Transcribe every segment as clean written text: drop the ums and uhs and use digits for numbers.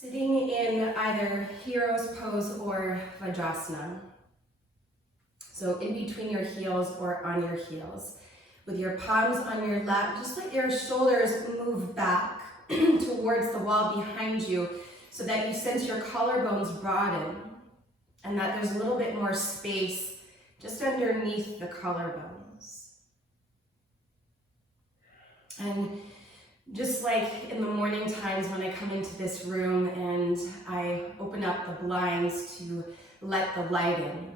Sitting in either hero's pose or vajrasana. So in between your heels or on your heels. With your palms on your lap, just let your shoulders move back towards the wall behind you so that you sense your collarbones broaden and that there's a little bit more space just underneath the collarbones. And just like in the morning times when I come into this room and I open up the blinds to let the light in,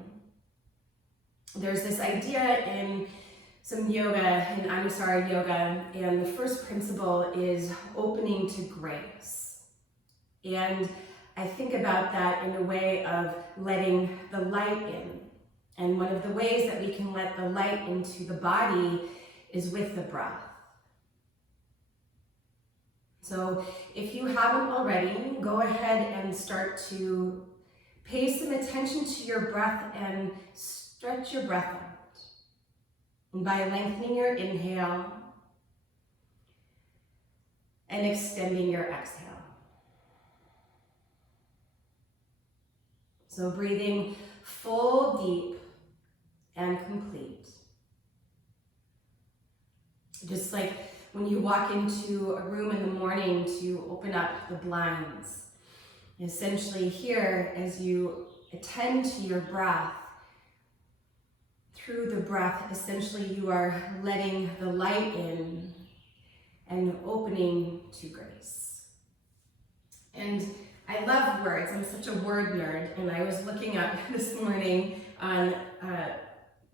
there's this idea in some yoga, in Anusara yoga, and the first principle is opening to grace. And I think about that in a way of letting the light in. And one of the ways that we can let the light into the body is with the breath. So if you haven't already, go ahead and start to pay some attention to your breath and stretch your breath out. And by lengthening your inhale and extending your exhale. So breathing full, deep, and complete. Just like when you walk into a room in the morning to open up the blinds. Essentially here, as you attend to your breath, through the breath, essentially you are letting the light in and opening to grace. And I love words. I'm such a word nerd, and I was looking up this morning on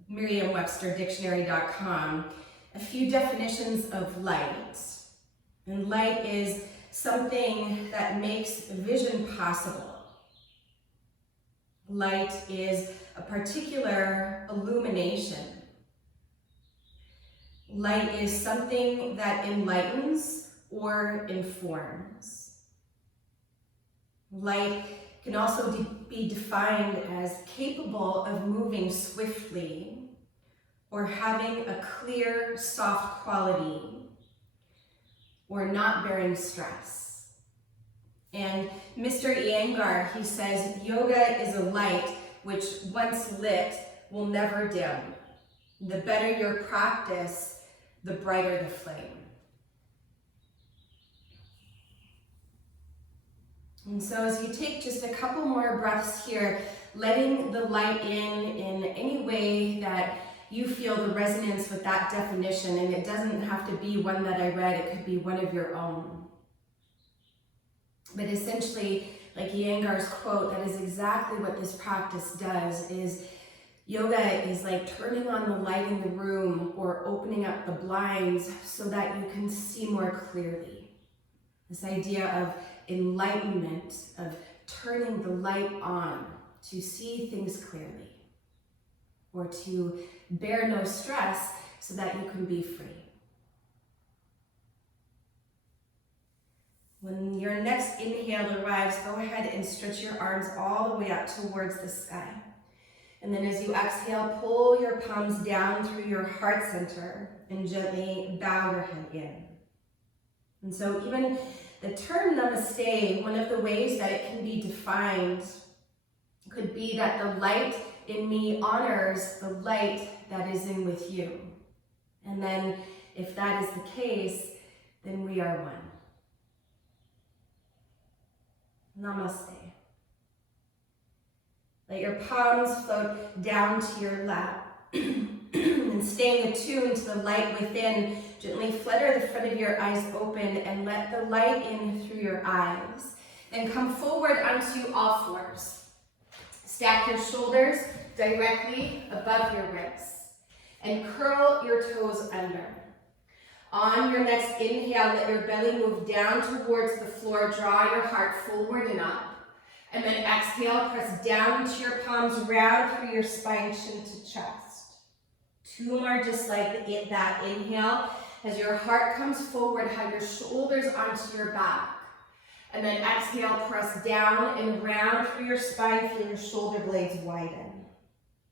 Merriam-Webster-Dictionary.com a few definitions of light. And light is something that makes vision possible. Light is a particular illumination. Light is something that enlightens or informs. Light can also be defined as capable of moving swiftly or having a clear, soft quality or not bearing stress. And Mr. Iyengar, he says, yoga is a light which once lit will never dim. The better your practice, the brighter the flame. And so as you take just a couple more breaths here, letting the light in any way that you feel the resonance with that definition, and it doesn't have to be one that I read, it could be one of your own. But essentially, like Iyengar's quote, that is exactly what this practice does, is yoga is like turning on the light in the room or opening up the blinds so that you can see more clearly. This idea of enlightenment, of turning the light on to see things clearly or to bear no stress so that you can be free. When your next inhale arrives, go ahead and stretch your arms all the way up towards the sky. And then as you exhale, pull your palms down through your heart center and gently bow your head in. And so even the term Namaste, one of the ways that it can be defined could be that the light in me honors the light that is in with you. And then if that is the case, then we are one. Namaste. Let your palms float down to your lap. And staying attuned to the light within, gently flutter the front of your eyes open and let the light in through your eyes. Then come forward onto all fours. Stack your shoulders directly above your wrists and curl your toes under. On your next inhale, let your belly move down towards the floor. Draw your heart forward and up. And then exhale, press down to your palms, round through your spine, chin to chest. Two more just like that. Inhale, as your heart comes forward, have your shoulders onto your back. And then exhale, press down and round through your spine, feel your shoulder blades widen.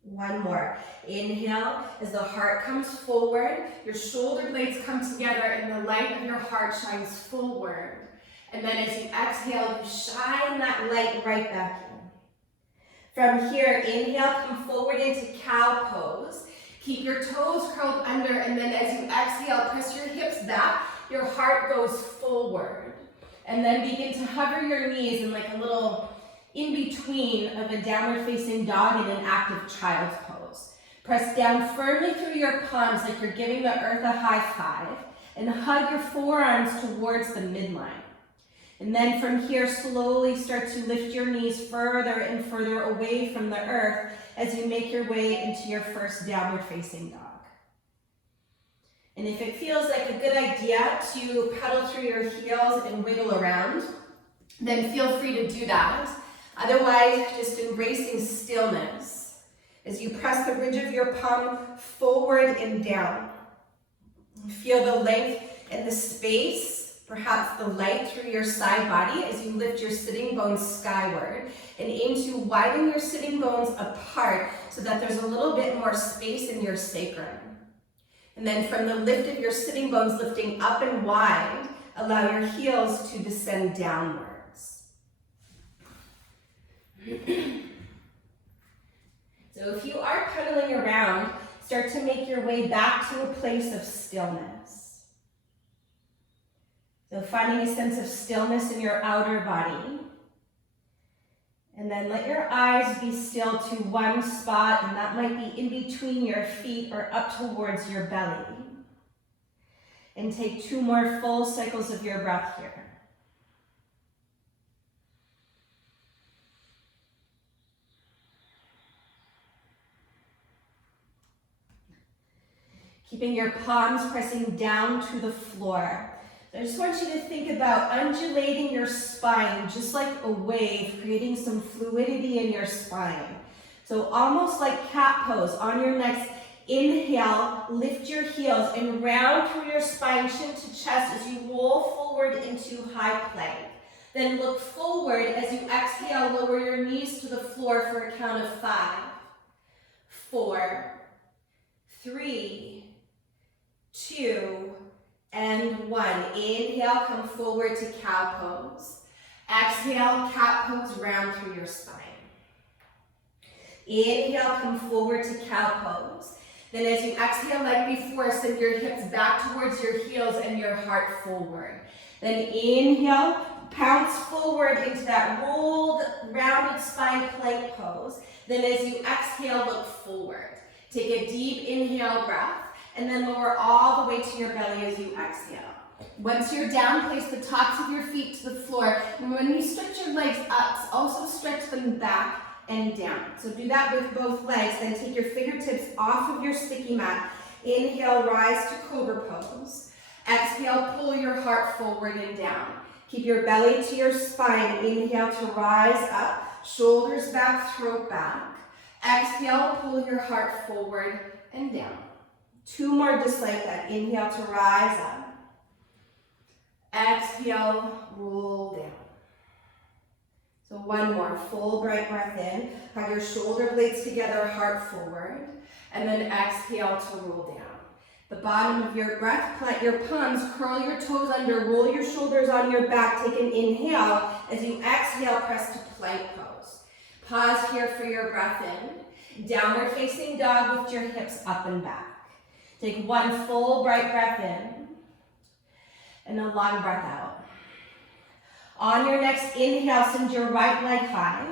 One more. Inhale, as the heart comes forward, your shoulder blades come together and the light of your heart shines forward. And then as you exhale, you shine that light right back in. From here, inhale, come forward into cow pose. Keep your toes curled under, and then as you exhale, press your hips back. Your heart goes forward. And then begin to hover your knees in like a little in-between of a downward facing dog in an active child's pose. Press down firmly through your palms like you're giving the earth a high five, and hug your forearms towards the midline. And then from here, slowly start to lift your knees further and further away from the earth as you make your way into your first downward facing dog. And if it feels like a good idea to pedal through your heels and wiggle around, then feel free to do that. Otherwise, just embracing stillness as you press the ridge of your palm forward and down. Feel the length and the space, perhaps the light through your side body as you lift your sitting bones skyward, and aim to widen your sitting bones apart so that there's a little bit more space in your sacrum. And then from the lift of your sitting bones lifting up and wide, allow your heels to descend downwards. So if you are pedaling around, start to make your way back to a place of stillness. So finding a sense of stillness in your outer body. And then let your eyes be still to one spot, and that might be in between your feet or up towards your belly. And take 2 more full cycles of your breath here. Keeping your palms pressing down to the floor. I just want you to think about undulating your spine just like a wave, creating some fluidity in your spine. So almost like cat pose. On your next inhale, lift your heels and round through your spine, chin to chest as you roll forward into high plank. Then look forward as you exhale, lower your knees to the floor for a count of 5, 4, 3, 2, and 1. Inhale, come forward to cow pose. Exhale, cat pose, round through your spine. Inhale, come forward to cow pose. Then as you exhale like before, send your hips back towards your heels and your heart forward. Then inhale, pounce forward into that rolled, rounded spine plank pose. Then as you exhale, look forward. Take a deep inhale breath. And then lower all the way to your belly as you exhale. Once you're down, place the tops of your feet to the floor. And when you stretch your legs up, also stretch them back and down. So do that with both legs. Then take your fingertips off of your sticky mat. Inhale, rise to cobra pose. Exhale, pull your heart forward and down. Keep your belly to your spine. Inhale to rise up. Shoulders back, throat back. Exhale, pull your heart forward and down. 2 more just like that. Inhale to rise up. Exhale, roll down. So 1 more. Full bright breath in. Hug your shoulder blades together, heart forward. And then exhale to roll down. The bottom of your breath, plant your palms, curl your toes under, roll your shoulders on your back. Take an inhale. As you exhale, press to plank pose. Pause here for your breath in. Downward facing dog, lift your hips up and back. Take 1 full bright breath in and a long breath out. On your next inhale, send your right leg high.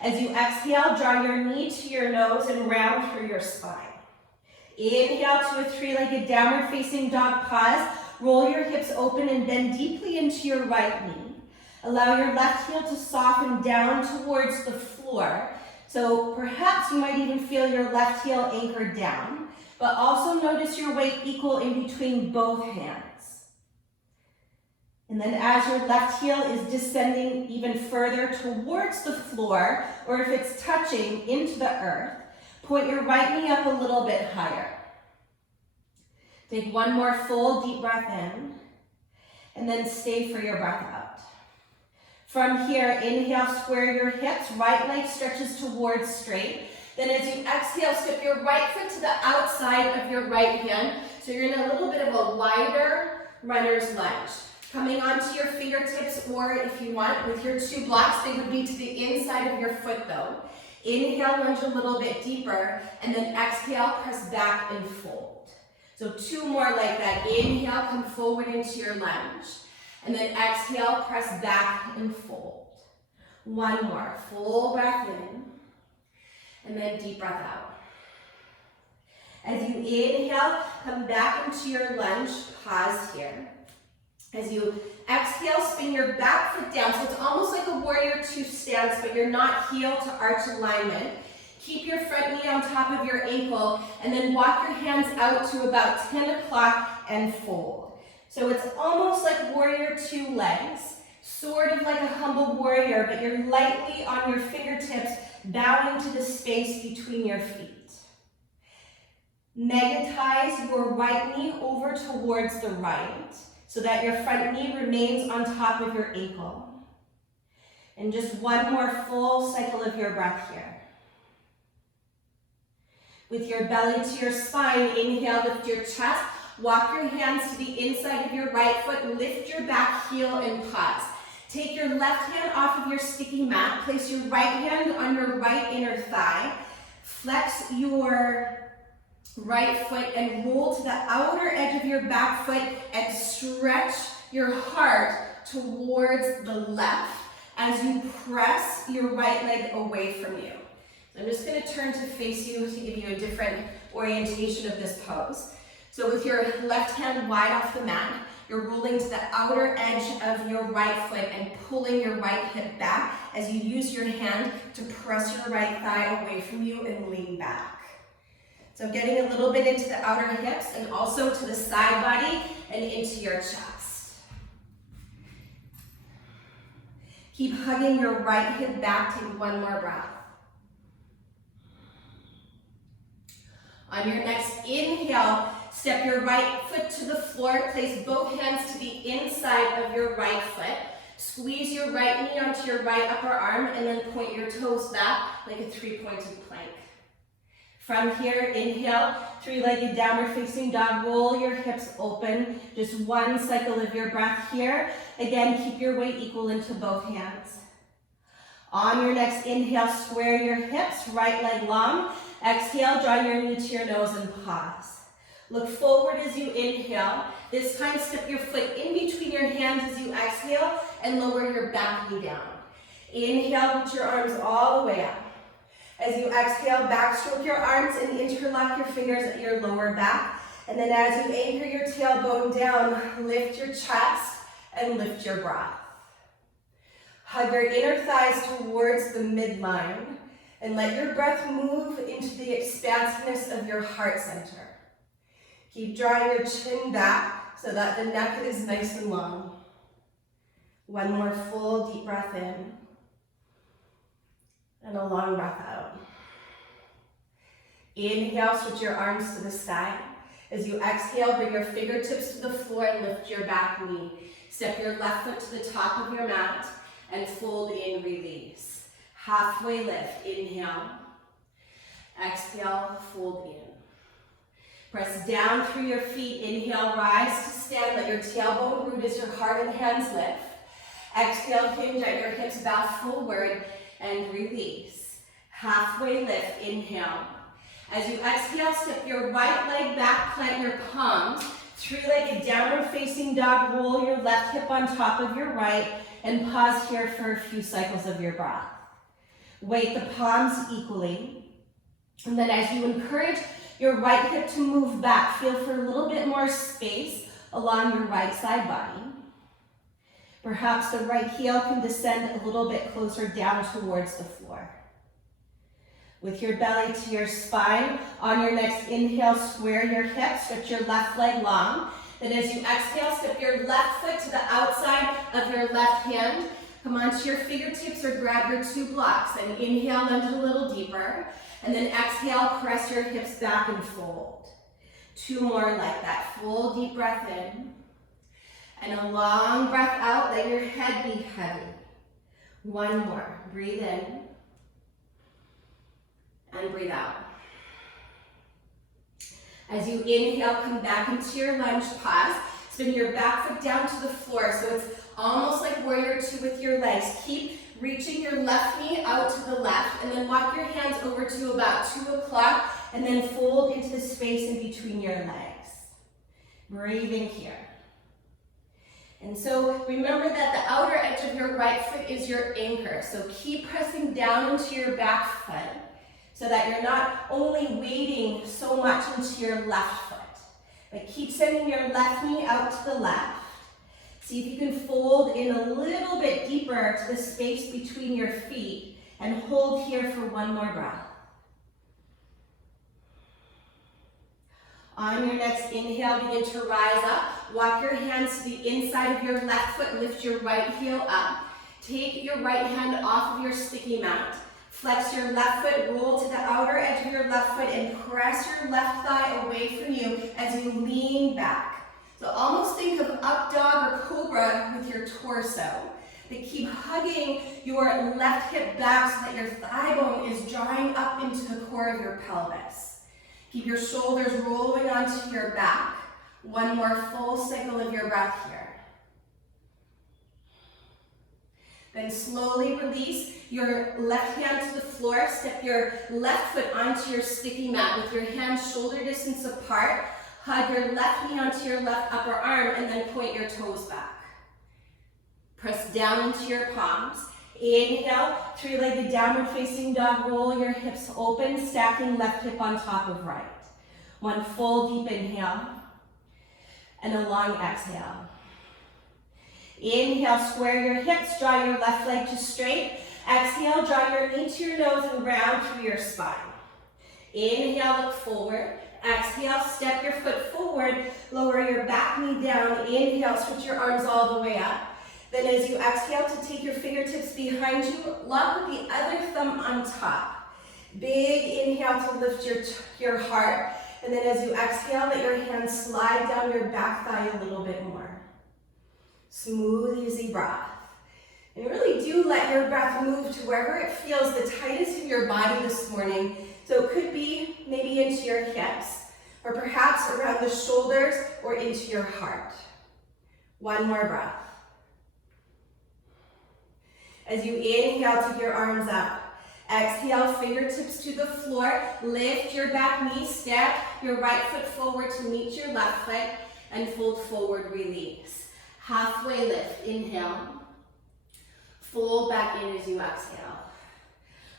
As you exhale, draw your knee to your nose and round through your spine. Inhale to a 3-legged downward facing dog. Pause. Roll your hips open and bend deeply into your right knee. Allow your left heel to soften down towards the floor. So perhaps you might even feel your left heel anchored down. But also notice your weight equal in between both hands. And then as your left heel is descending even further towards the floor, or if it's touching into the earth, point your right knee up a little bit higher. Take 1 more full deep breath in, and then stay for your breath out. From here, inhale, square your hips, right leg stretches towards straight. Then as you exhale, step your right foot to the outside of your right hand. So you're in a little bit of a wider runner's lunge. Coming onto your fingertips, or if you want, with your 2 blocks, they would be to the inside of your foot though. Inhale, lunge a little bit deeper, and then exhale, press back and fold. So 2 more like that. Inhale, come forward into your lunge. And then exhale, press back and fold. 1 more. Full breath in. And then deep breath out. As you inhale, come back into your lunge. Pause here. As you exhale, spin your back foot down. So it's almost like a warrior 2 stance, but you're not heel to arch alignment. Keep your front knee on top of your ankle, and then walk your hands out to about 10 o'clock and fold. So it's almost like warrior 2 legs, sort of like a humble warrior, but you're lightly on your fingertips, bowing to the space between your feet. Magnetize your right knee over towards the right, so that your front knee remains on top of your ankle. And just 1 more full cycle of your breath here. With your belly to your spine, inhale, lift your chest, walk your hands to the inside of your right foot, lift your back heel and pause. Take your left hand off of your sticky mat, place your right hand on your right inner thigh, flex your right foot and roll to the outer edge of your back foot and stretch your heart towards the left as you press your right leg away from you. I'm just going to turn to face you to give you a different orientation of this pose. So with your left hand wide off the mat, you're rolling to the outer edge of your right foot and pulling your right hip back as you use your hand to press your right thigh away from you and lean back. So getting a little bit into the outer hips and also to the side body and into your chest. Keep hugging your right hip back, take 1 more breath. On your next inhale, step your right foot to the floor, place both hands to the inside of your right foot. Squeeze your right knee onto your right upper arm and then point your toes back like a 3-pointed plank. From here, inhale, 3-legged downward facing dog, roll your hips open. Just 1 cycle of your breath here. Again, keep your weight equal into both hands. On your next inhale, square your hips, right leg long. Exhale, draw your knee to your nose and pause. Look forward as you inhale. This time, step your foot in between your hands as you exhale and lower your back knee down. Inhale, reach your arms all the way up. As you exhale, backstroke your arms and interlock your fingers at your lower back. And then as you anchor your tailbone down, lift your chest and lift your breath. Hug your inner thighs towards the midline and let your breath move into the expansiveness of your heart center. Keep drawing your chin back so that the neck is nice and long. 1 more full deep breath in and a long breath out. Inhale, switch your arms to the sky. As you exhale, bring your fingertips to the floor and lift your back knee. Step your left foot to the top of your mat and fold in, release. Halfway lift, inhale. Exhale, fold in. Press down through your feet, inhale, rise to stand, let your tailbone root as your heart and hands lift. Exhale, hinge at your hips, bow forward and release. Halfway lift, inhale. As you exhale, step your right leg back, plant your palms. 3-legged downward facing dog, roll your left hip on top of your right and pause here for a few cycles of your breath. Weight the palms equally. And then as you encourage your right hip to move back, feel for a little bit more space along your right side body. Perhaps the right heel can descend a little bit closer down towards the floor. With your belly to your spine, on your next inhale, square your hips, stretch your left leg long. Then as you exhale, step your left foot to the outside of your left hand. Come onto your fingertips or grab your 2 blocks and inhale, lunge a little deeper. And then exhale, press your hips back and fold. 2 more like that. Full deep breath in. And a long breath out, let your head be heavy. 1 more. Breathe in. And breathe out. As you inhale, come back into your lunge pause. Spin your back foot down to the floor, so it's almost like warrior two with your legs. Keep reaching your left knee out to the left, and then walk your hands over to about 2 o'clock, and then fold into the space in between your legs. Breathing here. And so remember that the outer edge of your right foot is your anchor, so keep pressing down into your back foot so that you're not only weighting so much into your left foot, but keep sending your left knee out to the left. See if you can fold in a little bit deeper to the space between your feet and hold here for one more breath. On your next inhale, begin to rise up. Walk your hands to the inside of your left foot, lift your right heel up. Take your right hand off of your sticky mat. Flex your left foot, roll to the outer edge of your left foot, and press your left thigh away from you as you lean back. So almost think of up dog or cobra with your torso. But keep hugging your left hip back so that your thigh bone is drawing up into the core of your pelvis. Keep your shoulders rolling onto your back. One more full cycle of your breath here. Then slowly release your left hand to the floor. Step your left foot onto your sticky mat with your hands shoulder distance apart. Hug your left knee onto your left upper arm and then point your toes back. Press down into your palms. Inhale, three-legged downward facing dog. Roll your hips open, stacking left hip on top of right. One full deep inhale and a long exhale. Inhale, square your hips, draw your left leg to straight. Exhale, draw your knee to your nose and round through your spine. Inhale, look forward. Exhale, step your foot forward, lower your back knee down. Inhale, switch your arms all the way up. Then as you exhale to take your fingertips behind you, lock with the other thumb on top. Big inhale to lift your heart. And then as you exhale, let your hands slide down your back thigh a little bit more. Smooth, easy breath. And really do let your breath move to wherever it feels the tightest in your body this morning. So it could be maybe into your hips, or perhaps around the shoulders or into your heart. One more breath. As you inhale, take your arms up. Exhale, fingertips to the floor. Lift your back knee, step your right foot forward to meet your left foot, and fold forward, release. Halfway lift, inhale. Fold back in as you exhale.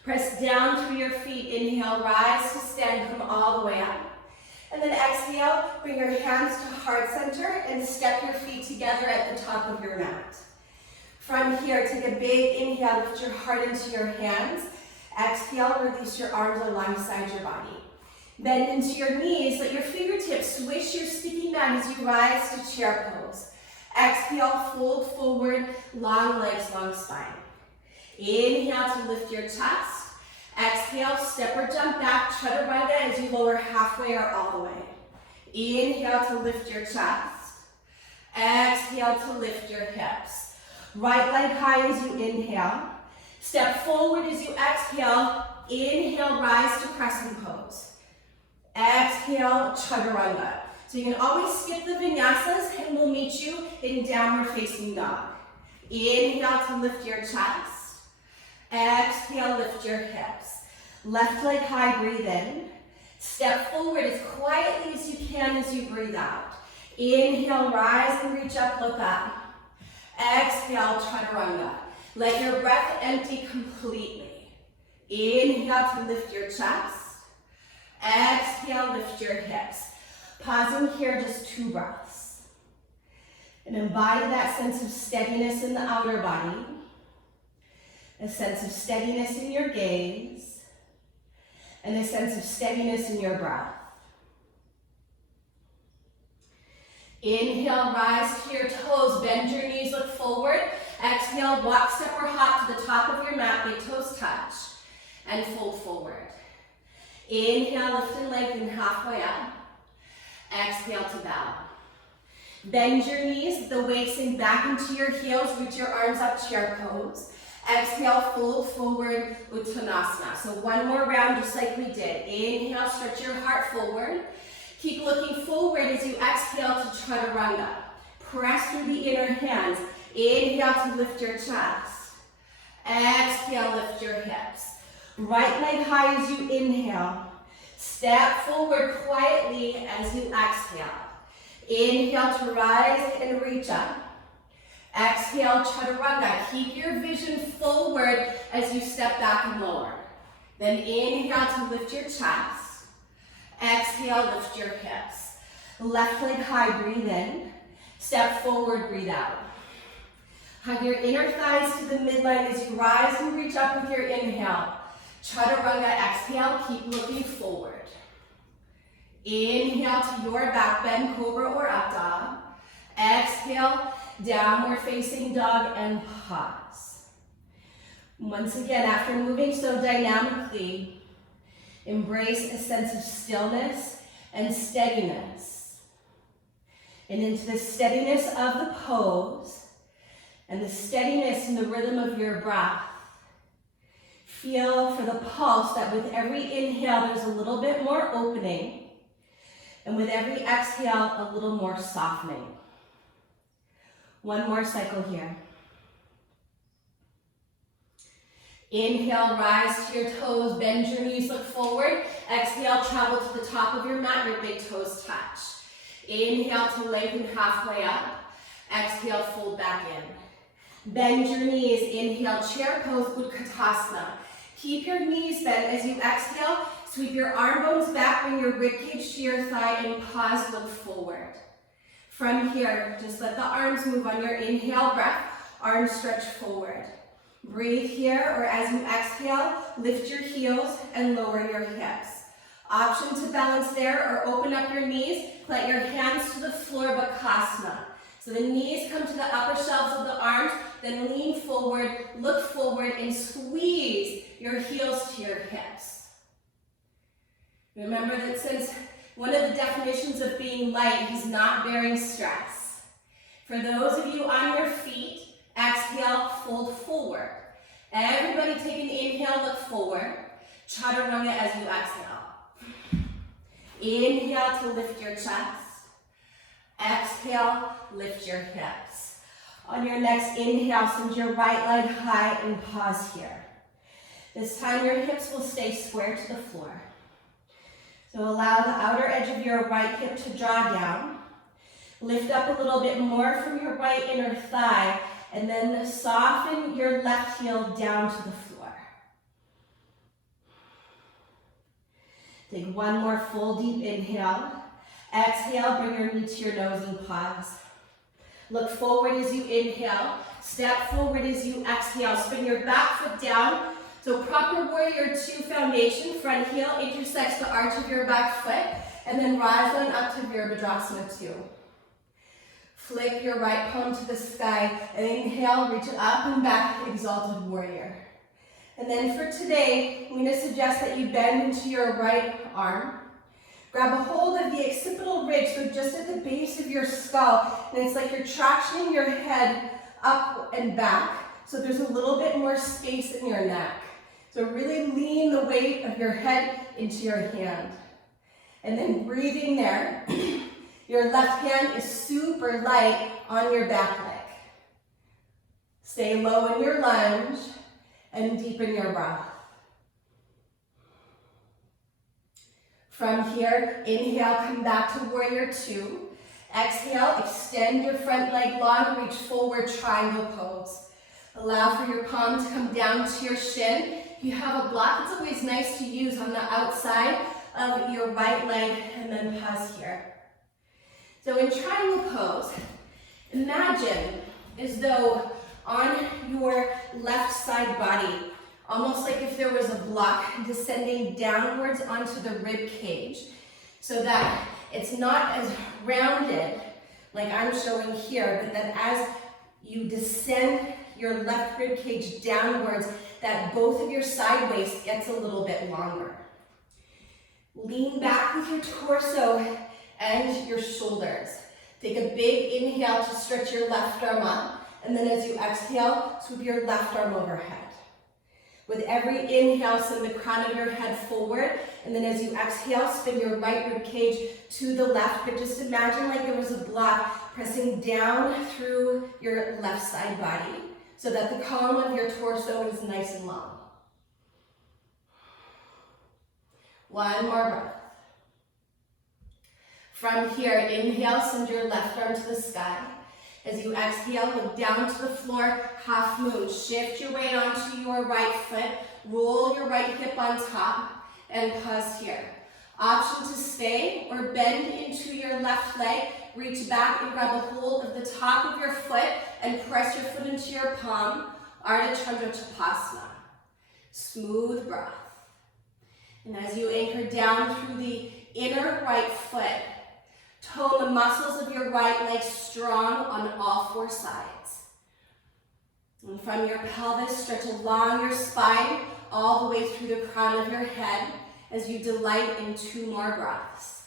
Press down through your feet, inhale, rise to stand, come all the way up. And then exhale, bring your hands to heart center and step your feet together at the top of your mat. From here, take a big inhale, lift your heart into your hands. Exhale, release your arms alongside your body. Bend into your knees, let your fingertips swish your sticky mat as you rise to chair pose. Exhale, fold forward, long legs, long spine. Inhale to lift your chest. Exhale, step or jump back, chaturanga as you lower halfway or all the way. Inhale to lift your chest. Exhale to lift your hips. Right leg high as you inhale. Step forward as you exhale. Inhale, rise to crescent pose. Exhale, chaturanga. So you can always skip the vinyasas and we'll meet you in downward facing dog. Inhale to lift your chest. Exhale, lift your hips. Left leg high, breathe in. Step forward as quietly as you can as you breathe out. Inhale, rise and reach up, look up. Exhale, chaturanga. Let your breath empty completely. Inhale to lift your chest. Exhale, lift your hips. Pausing here, just 2 breaths. And embody that sense of steadiness in the outer body. A sense of steadiness in your gaze. And a sense of steadiness in your breath. Inhale, rise to your toes, bend your knees, look forward. Exhale, walk, step, or hop to the top of your mat, big toes touch, and fold forward. Inhale, lift and lengthen halfway up. Exhale to bow. Bend your knees, the waist sink back into your heels, reach your arms up, chair pose. Exhale, fold forward, Uttanasana. So one more round just like we did. Inhale, stretch your heart forward. Keep looking forward as you exhale to chaturanga. Press through the inner hands. Inhale to lift your chest. Exhale, lift your hips. Right leg high as you inhale. Step forward quietly as you exhale. Inhale to rise and reach up. Exhale, chaturanga. Keep your vision forward as you step back and lower. Then inhale to lift your chest. Exhale, lift your hips. Left leg high, breathe in. Step forward, breathe out. Hug your inner thighs to the midline as you rise and reach up with your inhale. Chaturanga, exhale, keep looking forward. Inhale to your back bend, cobra or up dog. Exhale, downward facing dog and pause. Once again, after moving so dynamically, embrace a sense of stillness and steadiness. And into the steadiness of the pose and the steadiness in the rhythm of your breath. Feel for the pulse that with every inhale, there's a little bit more opening. And with every exhale, a little more softening. One more cycle here. Inhale, rise to your toes, bend your knees, look forward. Exhale, travel to the top of your mat, your big toes touch. Inhale to lengthen halfway up. Exhale, fold back in. Bend your knees, inhale, chair pose, Utkatasana. Keep your knees bent as you exhale. Sweep your arm bones back, bring your ribcage to your thigh, and pause, look forward. From here, just let the arms move on your inhale breath, arms stretch forward. Breathe here, or as you exhale, lift your heels and lower your hips. Option to balance there or open up your knees, let your hands to the floor, Bakasana. So the knees come to the upper shelves of the arms, then lean forward, look forward, and squeeze your heels to your hips. Remember that since one of the definitions of being light is not bearing stress. For those of you on your feet, exhale, fold forward. Everybody take an inhale, look forward. Chaturanga as you exhale. Inhale to lift your chest. Exhale, lift your hips. On your next inhale, send your right leg high and pause here. This time your hips will stay square to the floor. So allow the outer edge of your right hip to draw down. Lift up a little bit more from your right inner thigh, and then soften your left heel down to the floor. Take one more full deep inhale. Exhale, bring your knee to your nose and pause. Look forward as you inhale. Step forward as you exhale. Spin your back foot down. So proper warrior 2 foundation, front heel intersects the arch of your back foot, and then rise on up to Virabhadrasana 2. Flip your right palm to the sky, and inhale, reach it up and back, exalted warrior. And then for today, I'm going to suggest that you bend into your right arm. Grab a hold of the occipital ridge, so just at the base of your skull, and it's like you're tractioning your head up and back, so there's a little bit more space in your neck. So really lean the weight of your head into your hand. And then breathing there, your left hand is super light on your back leg. Stay low in your lunge and deepen your breath. From here, inhale, come back to warrior 2. Exhale, extend your front leg long, reach forward, triangle pose. Allow for your palm to come down to your shin. If you have a block, it's always nice to use on the outside of your right leg, and then pause here. So in triangle pose, imagine as though on your left side body, almost like if there was a block descending downwards onto the rib cage, so that it's not as rounded like I'm showing here, but that as you descend your left rib cage downwards, that both of your side waist gets a little bit longer. Lean back with your torso and your shoulders. Take a big inhale to stretch your left arm up, and then as you exhale, sweep your left arm overhead. With every inhale, send the crown of your head forward. And then as you exhale, spin your right rib cage to the left. But just imagine like there was a block pressing down through your left side body so that the column of your torso is nice and long. One more breath. From here, inhale, send your left arm to the sky. As you exhale, look down to the floor, half moon. Shift your weight onto your right foot. Roll your right hip on top and pause here. Option to stay or bend into your left leg. Reach back and grab a hold of the top of your foot and press your foot into your palm. Ardha Chandra Chapasana. Smooth breath. And as you anchor down through the inner right foot, tone the muscles of your right leg strong on all four sides. And from your pelvis, stretch along your spine all the way through the crown of your head as you delight in 2 more breaths.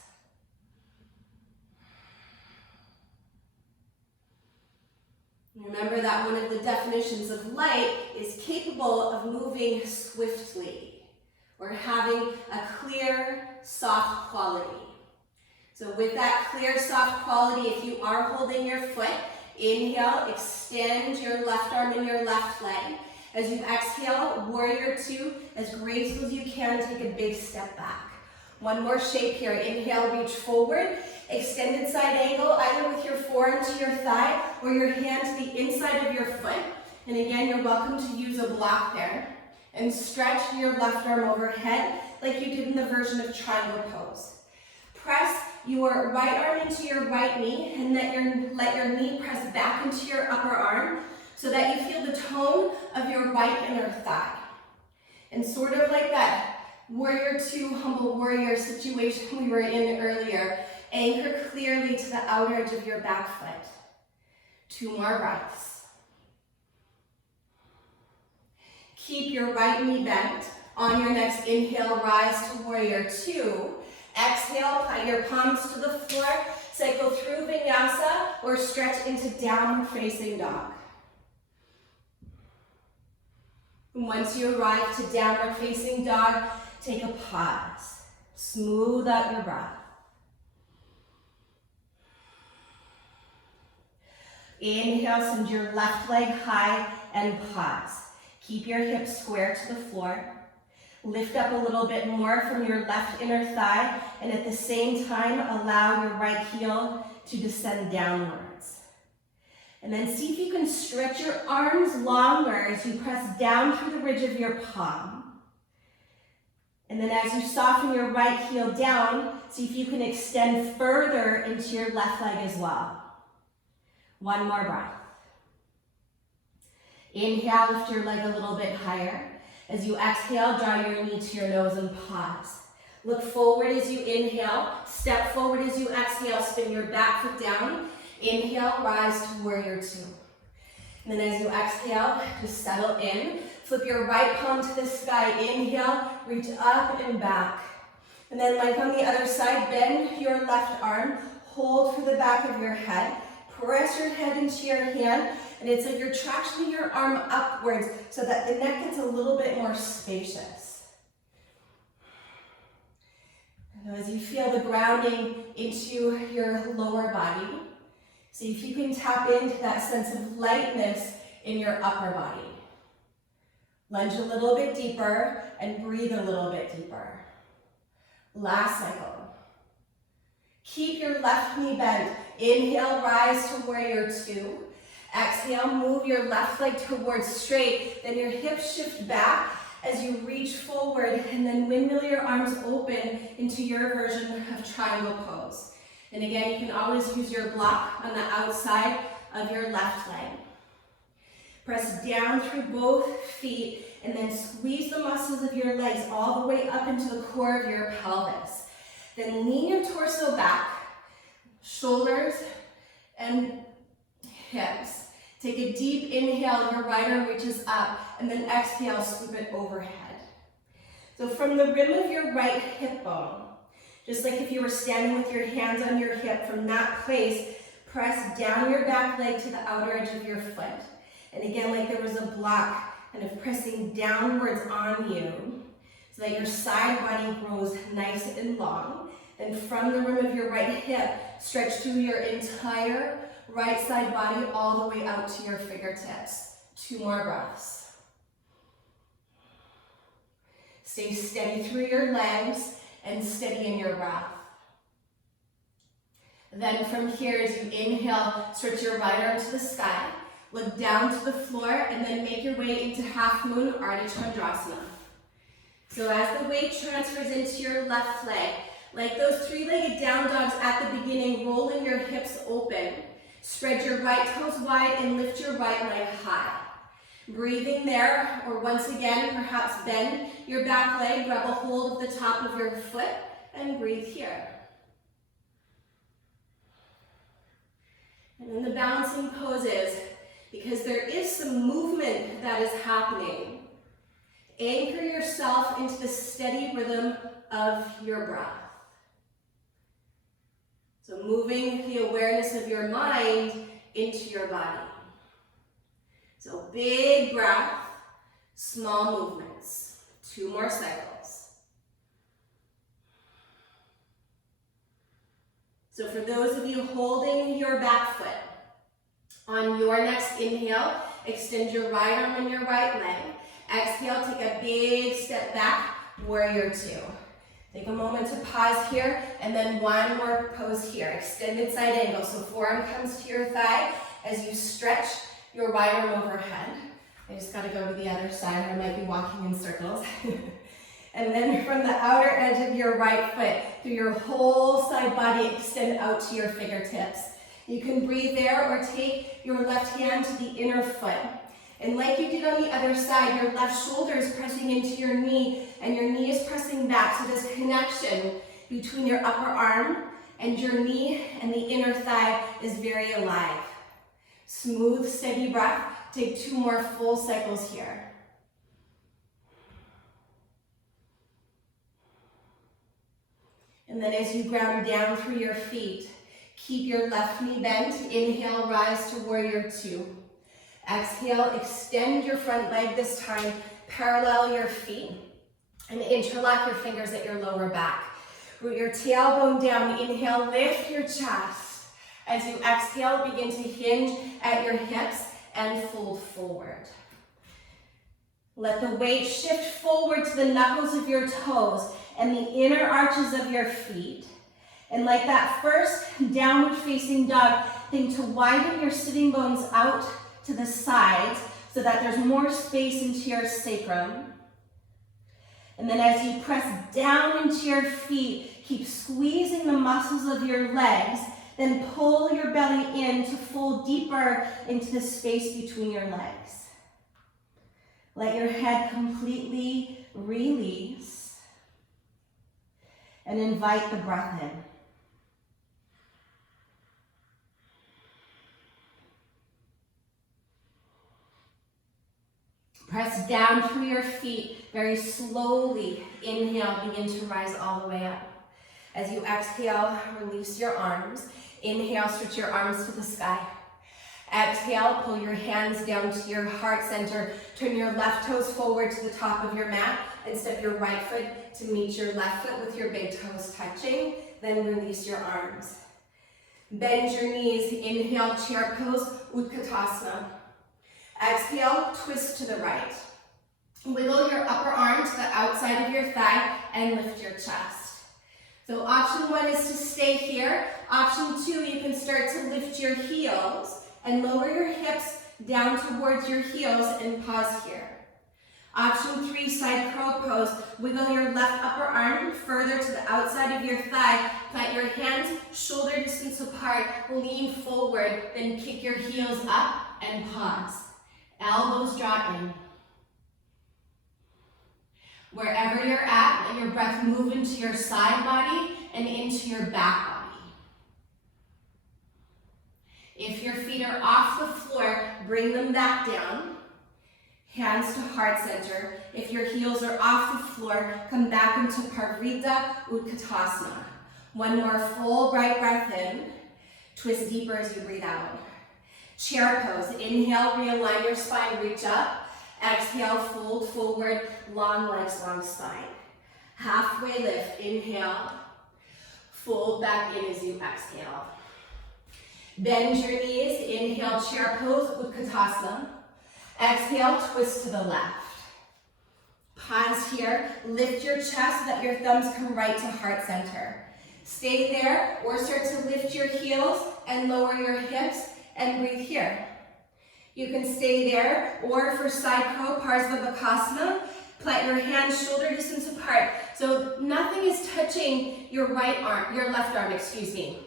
Remember that one of the definitions of light is capable of moving swiftly or having a clear, soft quality. So with that clear, soft quality, if you are holding your foot, inhale, extend your left arm and your left leg. As you exhale, warrior 2, as graceful as you can, take a big step back. One more shape here. Inhale, reach forward, extended side angle, either with your forearm to your thigh or your hand to the inside of your foot. And again, you're welcome to use a block there. And stretch your left arm overhead like you did in the version of triangle pose. Press your right arm into your right knee and let your knee press back into your upper arm so that you feel the tone of your right inner thigh. And sort of like that warrior 2, humble warrior situation we were in earlier, anchor clearly to the outer edge of your back foot. 2 more breaths. Keep your right knee bent. On your next inhale, rise to warrior 2. Exhale, plant your palms to the floor, cycle through vinyasa or stretch into downward facing dog. And once you arrive to downward facing dog, take a pause. Smooth out your breath. Inhale, send your left leg high and pause. Keep your hips square to the floor. Lift up a little bit more from your left inner thigh, and at the same time, allow your right heel to descend downwards. And then see if you can stretch your arms longer as you press down through the ridge of your palm. And then as you soften your right heel down, see if you can extend further into your left leg as well. 1 more breath. Inhale, lift your leg a little bit higher. As you exhale, draw your knee to your nose and pause. Look forward as you inhale, step forward as you exhale, spin your back foot down. Inhale, rise to warrior 2. And then as you exhale, just settle in. Flip your right palm to the sky. Inhale, reach up and back. And then like on the other side, bend your left arm, hold for the back of your head. Press your head into your hand, and it's like you're tractioning your arm upwards so that the neck gets a little bit more spacious. And as you feel the grounding into your lower body, see if you can tap into that sense of lightness in your upper body. Lunge a little bit deeper and breathe a little bit deeper. Last cycle. Keep your left knee bent. Inhale, rise to warrior 2. Exhale, move your left leg towards straight. Then your hips shift back as you reach forward, and then windmill your arms open into your version of triangle pose. And again, you can always use your block on the outside of your left leg. Press down through both feet, and then squeeze the muscles of your legs all the way up into the core of your pelvis. Then lean your torso back, shoulders and hips. Take a deep inhale, your right arm reaches up, and then exhale, swoop it overhead. So from the rim of your right hip bone, just like if you were standing with your hands on your hip, from that place, press down your back leg to the outer edge of your foot. And again, like there was a block kind of pressing downwards on you so that your side body grows nice and long. And from the rim of your right hip, stretch through your entire right side body all the way out to your fingertips. 2 more breaths. Stay steady through your legs and steady in your breath. Then from here, as you inhale, stretch your right arm to the sky, look down to the floor, and then make your way into half moon Ardha Chandrasana. So as the weight transfers into your left leg, like those 3-legged down dogs at the beginning, rolling your hips open. Spread your right toes wide and lift your right leg high. Breathing there, or once again, perhaps bend your back leg, grab a hold of the top of your foot, and breathe here. And then the balancing poses, because there is some movement that is happening. Anchor yourself into the steady rhythm of your breath. So moving the awareness of your mind into your body. So big breath, small movements. 2 more cycles. So for those of you holding your back foot, on your next inhale, extend your right arm and your right leg. Exhale, take a big step back, warrior 2. Take a moment to pause here, and then 1 more pose here. Extended side angle, so forearm comes to your thigh as you stretch your right arm overhead. I just gotta go to the other side, or I might be walking in circles. And then from the outer edge of your right foot, through your whole side body, extend out to your fingertips. You can breathe there, or take your left hand to the inner foot. And like you did on the other side, your left shoulder is pressing into your knee, and your knee is pressing back. So this connection between your upper arm and your knee and the inner thigh is very alive. Smooth, steady breath. Take 2 more full cycles here. And then as you ground down through your feet, keep your left knee bent. Inhale, rise to warrior 2. Exhale, extend your front leg this time, parallel your feet, and interlock your fingers at your lower back. Root your tailbone down. Inhale, lift your chest. As you exhale, begin to hinge at your hips and fold forward. Let the weight shift forward to the knuckles of your toes and the inner arches of your feet. And like that first downward facing dog, think to widen your sitting bones out to the sides so that there's more space into your sacrum. And then as you press down into your feet, keep squeezing the muscles of your legs, then pull your belly in to fold deeper into the space between your legs. Let your head completely release and invite the breath in. Press down through your feet very slowly. Inhale, begin to rise all the way up. As you exhale, release your arms. Inhale, stretch your arms to the sky. Exhale, pull your hands down to your heart center. Turn your left toes forward to the top of your mat and step your right foot to meet your left foot with your big toes touching. Then release your arms. Bend your knees. Inhale, chair pose, Utkatasana. Exhale, twist to the right. Wiggle your upper arm to the outside of your thigh and lift your chest. So option 1 is to stay here. Option 2, you can start to lift your heels and lower your hips down towards your heels and pause here. Option 3, side crow pose. Wiggle your left upper arm further to the outside of your thigh. Plant your hands shoulder distance apart. Lean forward, then kick your heels up and pause. Elbows draw in. Wherever you're at, let your breath move into your side body and into your back body. If your feet are off the floor, bring them back down. Hands to heart center. If your heels are off the floor, come back into Parivrtta Utkatasana. 1 more full bright breath in. Twist deeper as you breathe out. Chair pose. Inhale, realign your spine, reach up. Exhale, fold forward, long legs, long spine. Halfway lift, inhale. Fold back in as you exhale. Bend your knees, inhale, chair pose, Utkatasana. Exhale, twist to the left. Pause here, lift your chest so that your thumbs come right to heart center. Stay there or start to lift your heels and lower your hips and breathe here. You can stay there or for side crow, Parsvabhakasana, plant your hands shoulder distance apart. So nothing is touching your left arm, excuse me.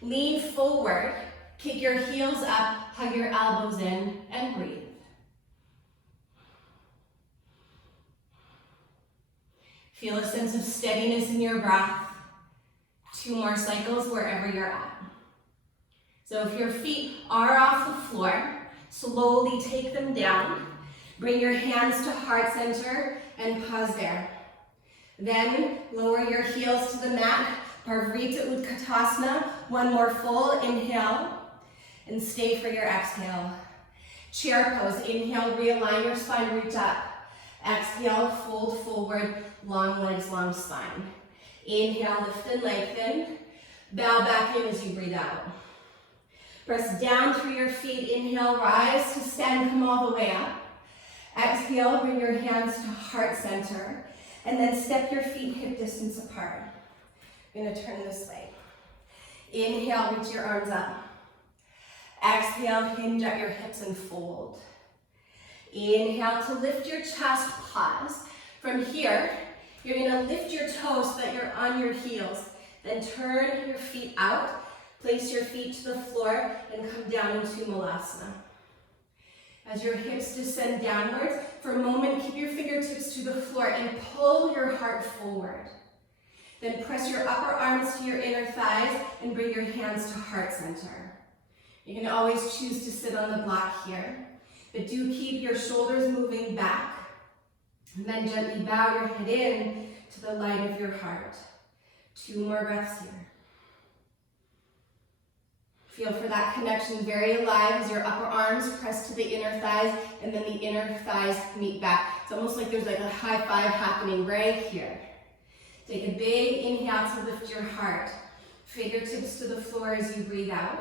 Lean forward, kick your heels up, hug your elbows in, and breathe. Feel a sense of steadiness in your breath. 2 more cycles wherever you're at. So if your feet are off the floor, slowly take them down. Bring your hands to heart center and pause there. Then lower your heels to the mat, Parvrita Utkatasana. 1 more full inhale and stay for your exhale. Chair pose, inhale, realign your spine, reach up. Exhale, fold forward, long legs, long spine. Inhale, lift and lengthen. Bow back in as you breathe out. Press down through your feet. Inhale, rise to stand, come all the way up. Exhale, bring your hands to heart center. And then step your feet hip distance apart. I'm going to turn this way. Inhale, reach your arms up. Exhale, hinge at your hips and fold. Inhale to lift your chest, pause. From here, you're going to lift your toes so that you're on your heels. Then turn your feet out, place your feet to the floor, and come down into Malasana. As your hips descend downwards, for a moment, keep your fingertips to the floor and pull your heart forward. Then press your upper arms to your inner thighs and bring your hands to heart center. You can always choose to sit on the block here, but do keep your shoulders moving back. And then gently bow your head in to the light of your heart. 2 more breaths here. Feel for that connection very alive as your upper arms press to the inner thighs and then the inner thighs meet back. It's almost like there's like a high five happening right here. Take a big inhale to lift your heart. Fingertips to the floor as you breathe out.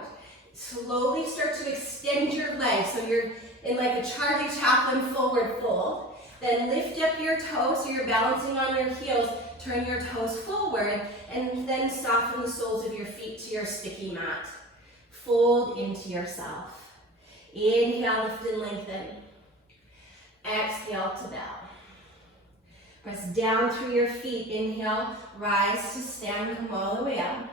Slowly start to extend your legs so you're in like a Charlie Chaplin forward fold. Then lift up your toes so you're balancing on your heels. Turn your toes forward and then soften the soles of your feet to your sticky mat. Fold into yourself. Inhale, lift and lengthen. Exhale to bow. Press down through your feet. Inhale, rise to stand, come all the way up.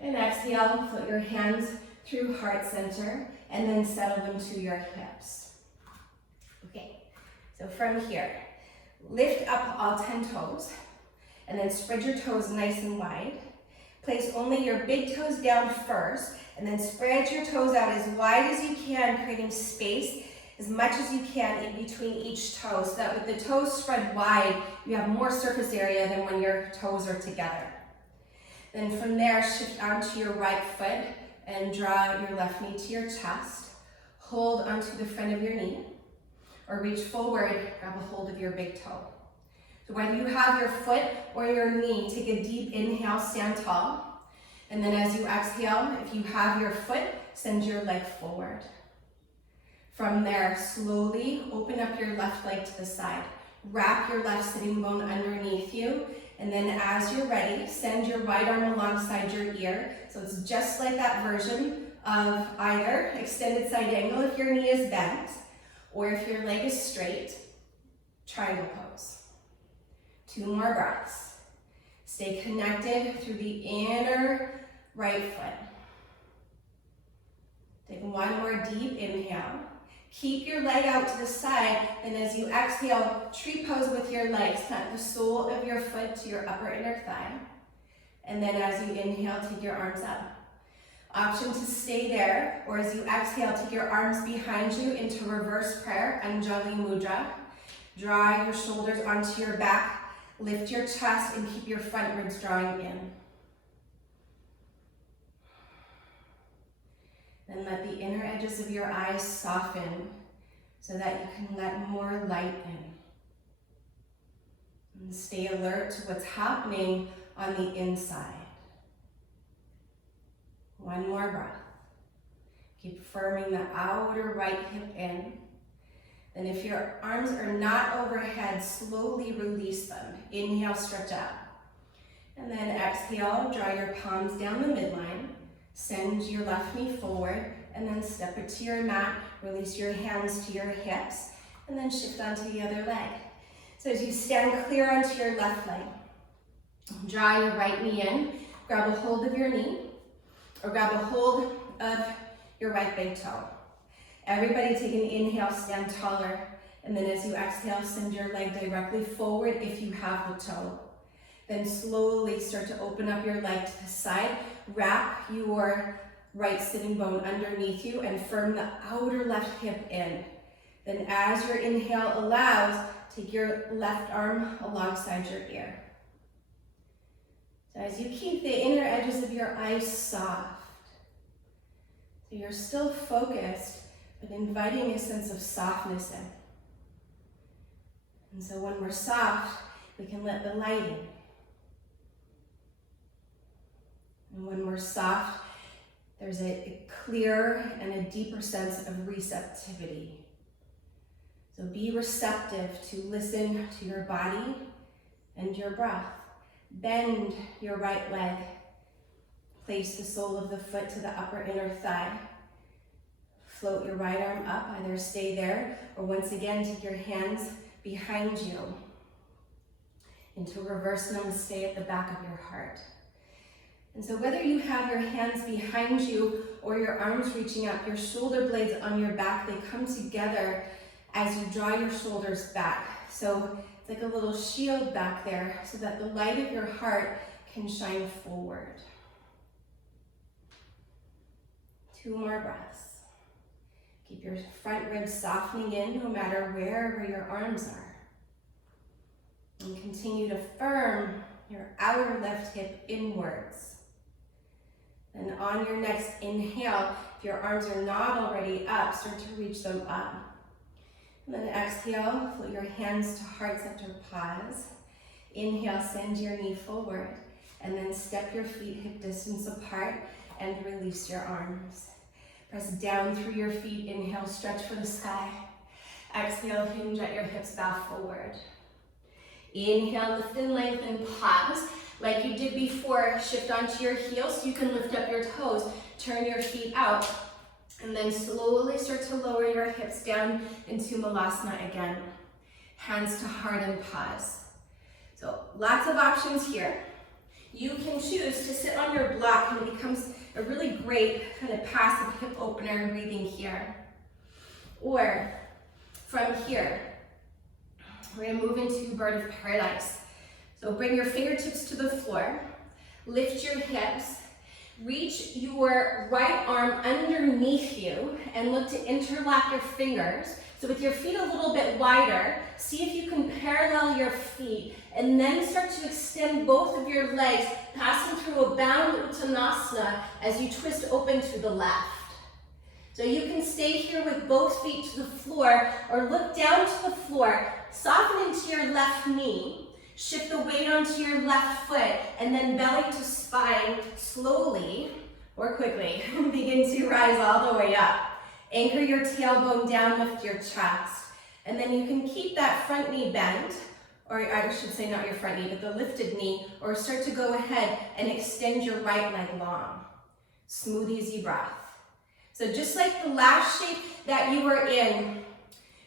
And exhale, put your hands through heart center and then settle them to your hips. Okay, so from here, lift up all 10 toes and then spread your toes nice and wide. Place only your big toes down first and then spread your toes out as wide as you can, creating space as much as you can in between each toe so that with the toes spread wide, you have more surface area than when your toes are together. Then from there, shift onto your right foot and draw your left knee to your chest. Hold onto the front of your knee or reach forward, grab a hold of your big toe. So whether you have your foot or your knee, take a deep inhale, stand tall. And then as you exhale, if you have your foot, send your leg forward. From there, slowly open up your left leg to the side. Wrap your left sitting bone underneath you. And then as you're ready, send your right arm alongside your ear. So it's just like that version of either extended side angle if your knee is bent, or if your leg is straight, triangle pose. 2 more breaths. Stay connected through the inner right foot. Take 1 more deep inhale. Keep your leg out to the side, and as you exhale, tree pose with your legs. Plant the sole of your foot to your upper inner thigh. And then as you inhale, take your arms up. Option to stay there, or as you exhale, take your arms behind you into reverse prayer, Anjali Mudra. Draw your shoulders onto your back, lift your chest, and keep your front ribs drawing in. Then let the inner edges of your eyes soften. so that you can let more light in. And stay alert to what's happening on the inside. One more breath. Keep firming the outer right hip in. Then if your arms are not overhead, slowly release them. Inhale, stretch out. And then exhale, draw your palms down the midline. Send your left knee forward, and then step it to your mat. Release your hands to your hips, and then shift onto the other leg. So as you stand clear onto your left leg, draw your right knee in, grab a hold of your knee, or grab a hold of your right big toe. Everybody take an inhale, stand taller, and then as you exhale, send your leg directly forward if you have the toe. Then slowly start to open up your leg to the side, wrap your right sitting bone underneath you and firm the outer left hip in. Then as your inhale allows, take your left arm alongside your ear. So as you keep the inner edges of your eyes soft, so you're still focused, but inviting a sense of softness in. And so when we're soft, we can let the light in. And when we're soft, there's a clearer and a deeper sense of receptivity. So be receptive to listen to your body and your breath. Bend your right leg. Place the sole of the foot to the upper inner thigh. Float your right arm up, either stay there, or once again, take your hands behind you into reverse namaste at the back of your heart. And so whether you have your hands behind you or your arms reaching up, your shoulder blades on your back, they come together as you draw your shoulders back. So it's like a little shield back there so that the light of your heart can shine forward. 2 more breaths. Keep your front ribs softening in no matter wherever your arms are. And continue to firm your outer left hip inwards. And on your next inhale, if your arms are not already up, start to reach them up. And then exhale, float your hands to heart center, pause. Inhale, send your knee forward. And then step your feet hip distance apart and release your arms. Press down through your feet. Inhale, stretch for the sky. Exhale, hinge at your hips, bow forward. Inhale, lift and lengthen, pause. Like you did before, shift onto your heels so you can lift up your toes. Turn your feet out. And then slowly start to lower your hips down into Malasana again. Hands to heart and pause. So lots of options here. You can choose to sit on your block, and it becomes a really great kind of passive hip opener and breathing here. Or from here, we're gonna move into bird of paradise. So bring your fingertips to the floor, lift your hips, reach your right arm underneath you and look to interlock your fingers. So with your feet a little bit wider, see if you can parallel your feet and then start to extend both of your legs, passing through a bound uttanasana as you twist open to the left. So you can stay here with both feet to the floor or look down to the floor, soften into your left knee, shift the weight onto your left foot, and then belly to spine slowly or quickly. Begin to rise all the way up. Anchor your tailbone down, lift your chest. And then you can keep that front knee bent, or I should say not your front knee, but the lifted knee, or start to go ahead and extend your right leg long. Smooth, easy breath. So just like the last shape that you were in,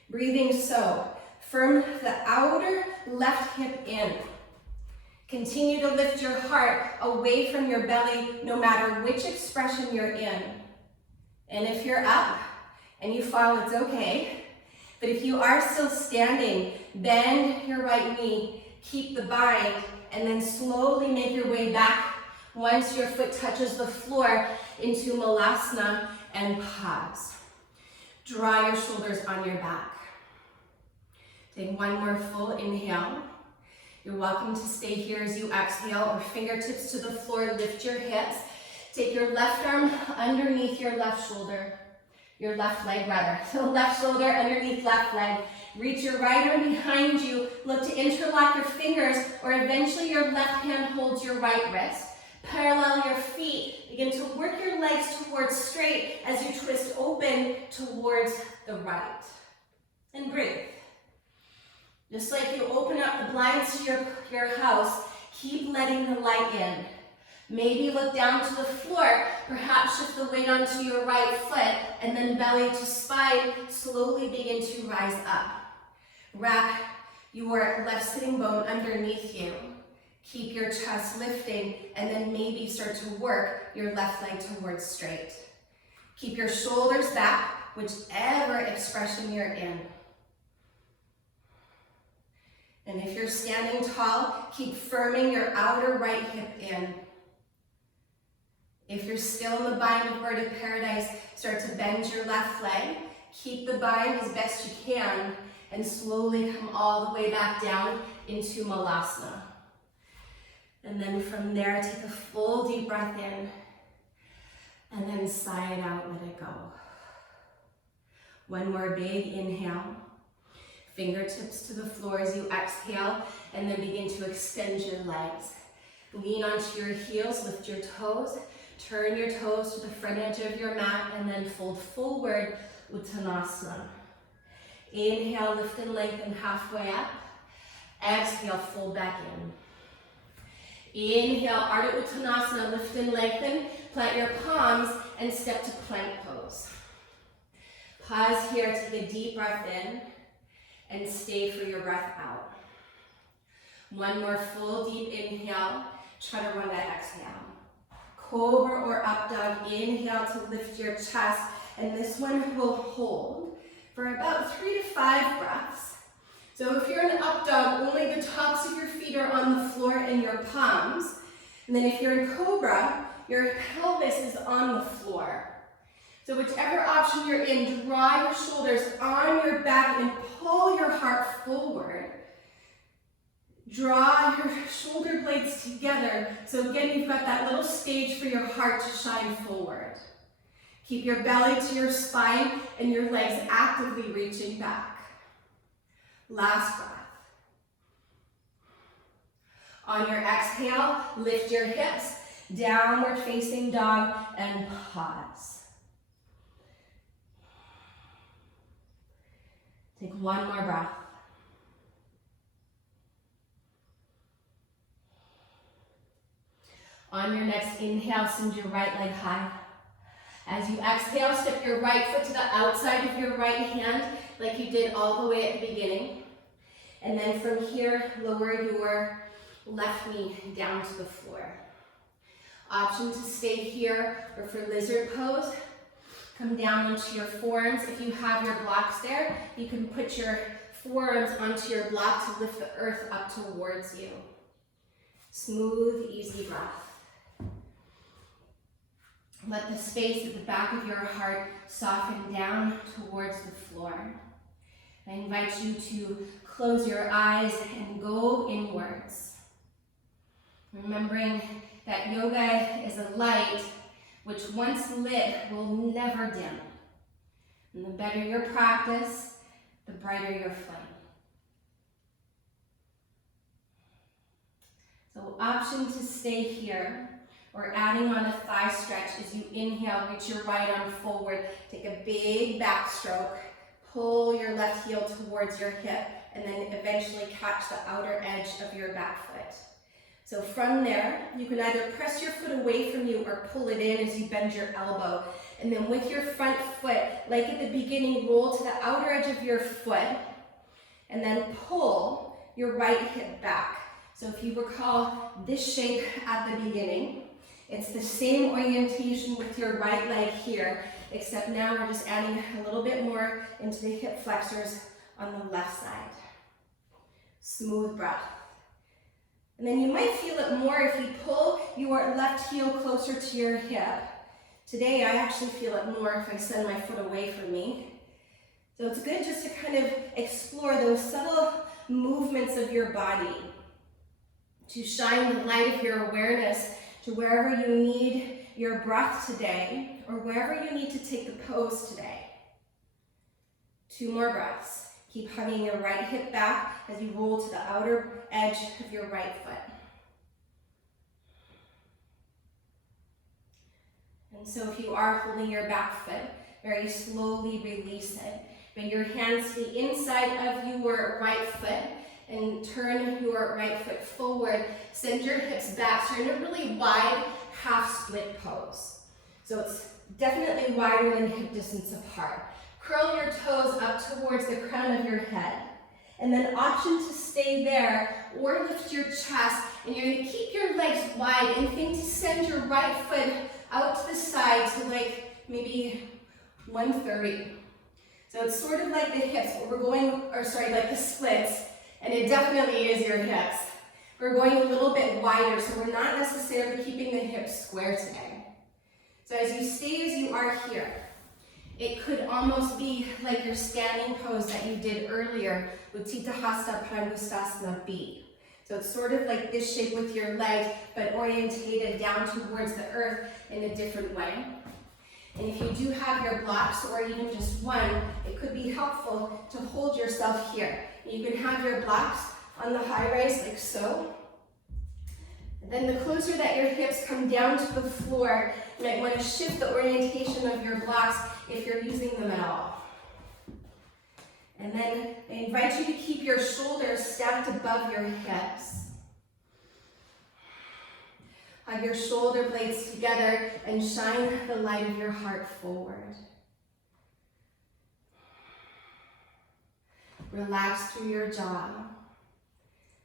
breathing so. Firm the outer left hip in. Continue to lift your heart away from your belly, no matter which expression you're in. And if you're up and you fall, it's okay. But if you are still standing, bend your right knee, keep the bind, and then slowly make your way back once your foot touches the floor into Malasana and pause. Draw your shoulders on your back. Take one more full inhale. You're welcome to stay here as you exhale, or fingertips to the floor, lift your hips. Take your left arm underneath your left shoulder. your left leg rather. So left shoulder underneath left leg. Reach your right arm behind you. Look to interlock your fingers, or eventually your left hand holds your right wrist. Parallel your feet. Begin to work your legs towards straight as you twist open towards the right. And breathe. Just like you open up the blinds to your house, keep letting the light in. Maybe look down to the floor, perhaps shift the weight onto your right foot, and then belly to spine, slowly begin to rise up. Wrap your left sitting bone underneath you. Keep your chest lifting, and then maybe start to work your left leg towards straight. Keep your shoulders back, whichever expression you're in. And if you're standing tall, keep firming your outer right hip in. If you're still in the bind of bird of paradise, start to bend your left leg. Keep the bind as best you can, and slowly come all the way back down into Malasana. And then from there, take a full deep breath in, and then sigh it out, let it go. One more big inhale. Fingertips to the floor as you exhale, and then begin to extend your legs. Lean onto your heels, lift your toes, turn your toes to the front edge of your mat, and then fold forward, Uttanasana. Inhale, lift and lengthen halfway up. Exhale, fold back in. Inhale, Ardha Uttanasana, lift and lengthen. Plant your palms and step to plank pose. Pause here, take a deep breath in, and stay for your breath out. One more full deep inhale, Chaturanga exhale. Cobra or up dog, inhale to lift your chest, and this one will hold for about 3 to 5 breaths. So if you're in up dog, only the tops of your feet are on the floor and your palms. And then if you're in cobra, your pelvis is on the floor. So whichever option you're in, draw your shoulders on your back and pull your heart forward. Draw your shoulder blades together. So again, you've got that little stage for your heart to shine forward. Keep your belly to your spine and your legs actively reaching back. Last breath. On your exhale, lift your hips, downward facing dog, and pause. Take one more breath. On your next inhale, send your right leg high. As you exhale, step your right foot to the outside of your right hand, like you did all the way at the beginning. And then from here, lower your left knee down to the floor. Option to stay here, or for lizard pose, come down onto your forearms. If you have your blocks there, you can put your forearms onto your block to lift the earth up towards you. Smooth, easy breath. Let the space at the back of your heart soften down towards the floor. I invite you to close your eyes and go inwards. Remembering that yoga is a light which once lit will never dim. And the better your practice, the brighter your flame. So option to stay here, or adding on a thigh stretch as you inhale, reach your right arm forward, take a big backstroke, pull your left heel towards your hip, and then eventually catch the outer edge of your back foot. So from there, you can either press your foot away from you or pull it in as you bend your elbow. And then with your front foot, like at the beginning, roll to the outer edge of your foot, and then pull your right hip back. So if you recall this shape at the beginning, it's the same orientation with your right leg here, except now we're just adding a little bit more into the hip flexors on the left side. Smooth breath. And then you might feel it more if you pull your left heel closer to your hip. Today, I actually feel it more if I send my foot away from me. So it's good just to kind of explore those subtle movements of your body, to shine the light of your awareness to wherever you need your breath today, or wherever you need to take the pose today. 2 more breaths. Keep hugging your right hip back as you roll to the outer edge of your right foot. And so if you are holding your back foot, very slowly release it. Bring your hands to the inside of your right foot and turn your right foot forward. Send your hips back. So you're in a really wide half split pose. So it's definitely wider than hip distance apart. Curl your toes up towards the crown of your head. And then option to stay there or lift your chest. And you're going to keep your legs wide and think to send your right foot out to the side to like maybe 130. So it's sort of like the hips, but we're going, or sorry, like the splits. And it definitely is your hips. We're going a little bit wider, so we're not necessarily keeping the hips square today. So as you stay as you are here, it could almost be like your standing pose that you did earlier with Titahasta Prangustasana B. So it's sort of like this shape with your legs, but orientated down towards the earth in a different way. And if you do have your blocks, or even just one, it could be helpful to hold yourself here. You can have your blocks on the high rise like so. And then the closer that your hips come down to the floor, you might want to shift the orientation of your blocks if you're using them at all. And then I invite you to keep your shoulders stacked above your hips. Hug your shoulder blades together and shine the light of your heart forward. Relax through your jaw.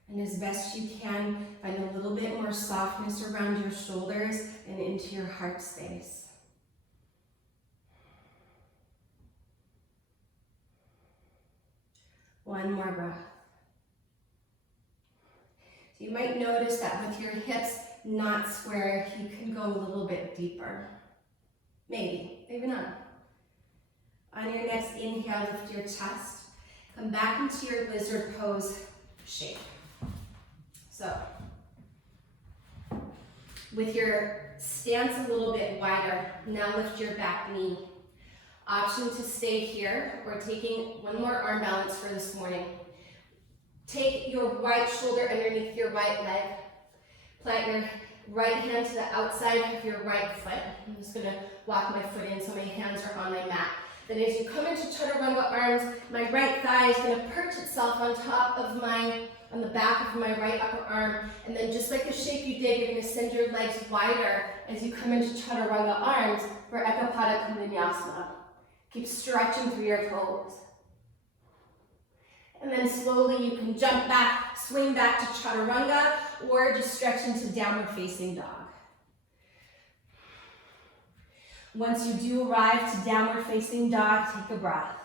And as best you can, find a little bit more softness around your shoulders and into your heart space. One more breath. So you might notice that with your hips not square, you can go a little bit deeper. Maybe, maybe not. On your next inhale, lift your chest. Come back into your lizard pose shape. So, with your stance a little bit wider, now lift your back knee. Option to stay here. We're taking one more arm balance for this morning. Take your right shoulder underneath your right leg. Plant your right hand to the outside of your right foot. I'm just going to walk my foot in so my hands are on my mat. Then as you come into chaturanga arms, my right thigh is going to perch itself on top of on the back of my right upper arm. And then just like the shape you did, you're going to send your legs wider as you come into chaturanga arms for Ekapada Vinyasa. Keep stretching through your toes. And then slowly you can jump back, swing back to chaturanga, or just stretch into downward facing dog. Once you do arrive to downward facing dog, take a breath.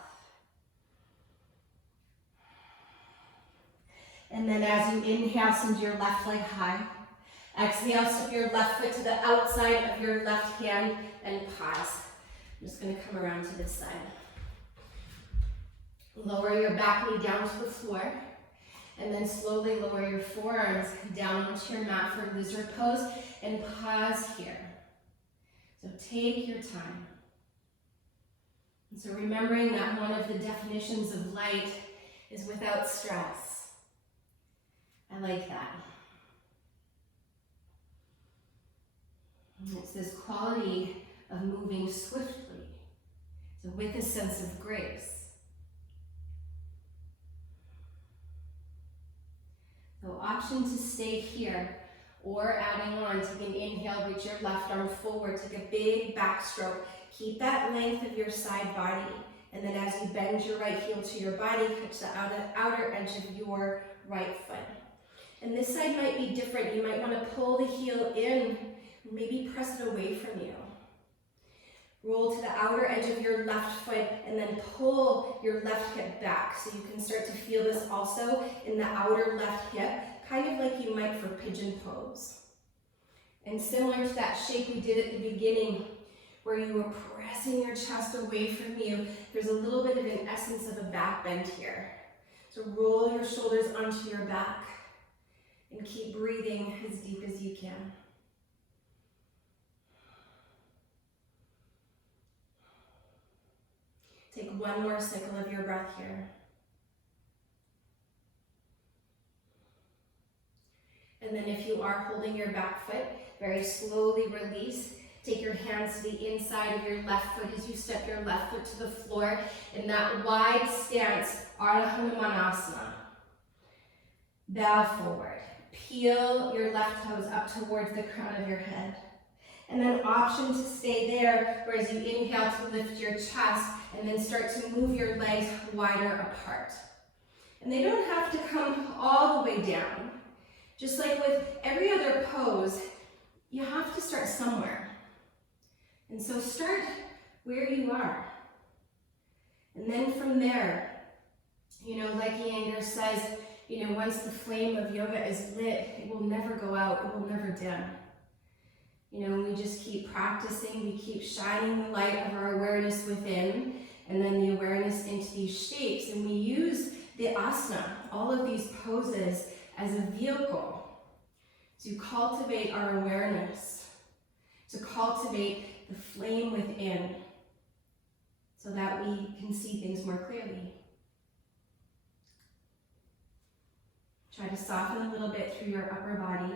And then as you inhale, send your left leg high. Exhale, step your left foot to the outside of your left hand and pause. I'm just going to come around to this side. Lower your back knee down to the floor. And then slowly lower your forearms down onto your mat for lizard pose and pause here. So take your time. And so remembering that one of the definitions of light is without stress. I like that. And it's this quality of moving swiftly, so with a sense of grace. So option to stay here, or adding on, take an inhale, reach your left arm forward, take a big backstroke. Keep that length of your side body, and then as you bend your right heel to your body, touch the outer edge of your right foot. And this side might be different. You might want to pull the heel in, maybe press it away from you. Roll to the outer edge of your left foot and then pull your left hip back. So you can start to feel this also in the outer left hip, kind of like you might for pigeon pose. And similar to that shape we did at the beginning, where you were pressing your chest away from you, there's a little bit of an essence of a back bend here. So roll your shoulders onto your back and keep breathing as deep as you can. Take one more cycle of your breath here. And then if you are holding your back foot, very slowly release. Take your hands to the inside of your left foot as you step your left foot to the floor in that wide stance, Ardha Hanumanasana. Bow forward. Peel your left toes up towards the crown of your head. And then option to stay there, whereas you inhale to lift your chest and then start to move your legs wider apart. And they don't have to come all the way down. Just like with every other pose, you have to start somewhere. And so start where you are. And then from there, like Iyengar says, once the flame of yoga is lit, it will never go out, it will never dim. We just keep practicing, we keep shining the light of our awareness within, and then the awareness into these shapes. And we use the asana, all of these poses, as a vehicle to cultivate our awareness, to cultivate the flame within, so that we can see things more clearly. Try to soften a little bit through your upper body.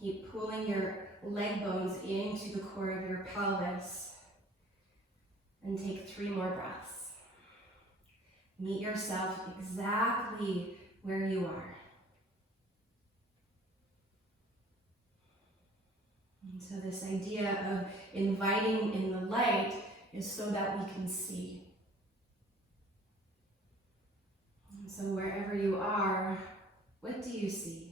Keep pulling your leg bones into the core of your pelvis. And take 3 more breaths. Meet yourself exactly where you are. And so this idea of inviting in the light is so that we can see. And so wherever you are, what do you see?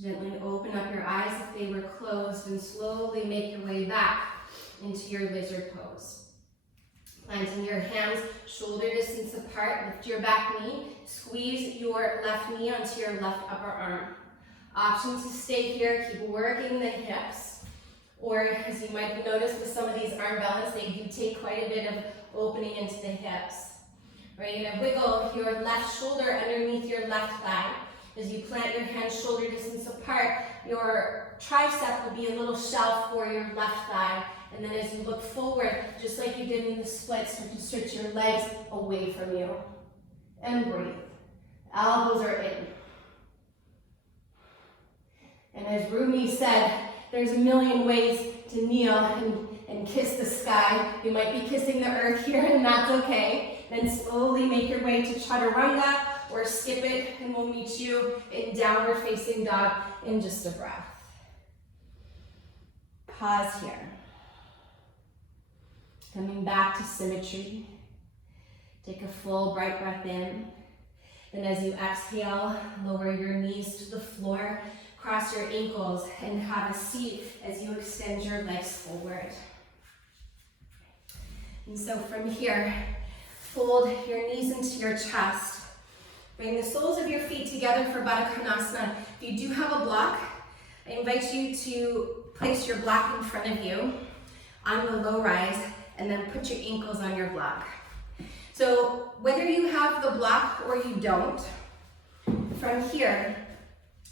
Gently open up your eyes if they were closed and slowly make your way back into your lizard pose. Planting your hands shoulder distance apart, lift your back knee, squeeze your left knee onto your left upper arm. Option to stay here, keep working the hips, or as you might notice with some of these arm balance, they do take quite a bit of opening into the hips. You're going to wiggle your left shoulder underneath your left thigh. As you plant your hands shoulder distance apart, your tricep will be a little shelf for your left thigh. And then as you look forward, just like you did in the splits, you can stretch your legs away from you. And breathe. Elbows are in. And as Rumi said, there's a million ways to kneel and kiss the sky. You might be kissing the earth here, and that's okay. Then slowly make your way to chaturanga, or skip it, and we'll meet you in downward facing dog in just a breath. Pause here. Coming back to symmetry. Take a full bright breath in. Then as you exhale, lower your knees to the floor, cross your ankles, and have a seat as you extend your legs forward. And so from here, fold your knees into your chest. Bring the soles of your feet together for Baddha Konasana. If you do have a block, I invite you to place your block in front of you on the low rise, and then put your ankles on your block. So whether you have the block or you don't, from here,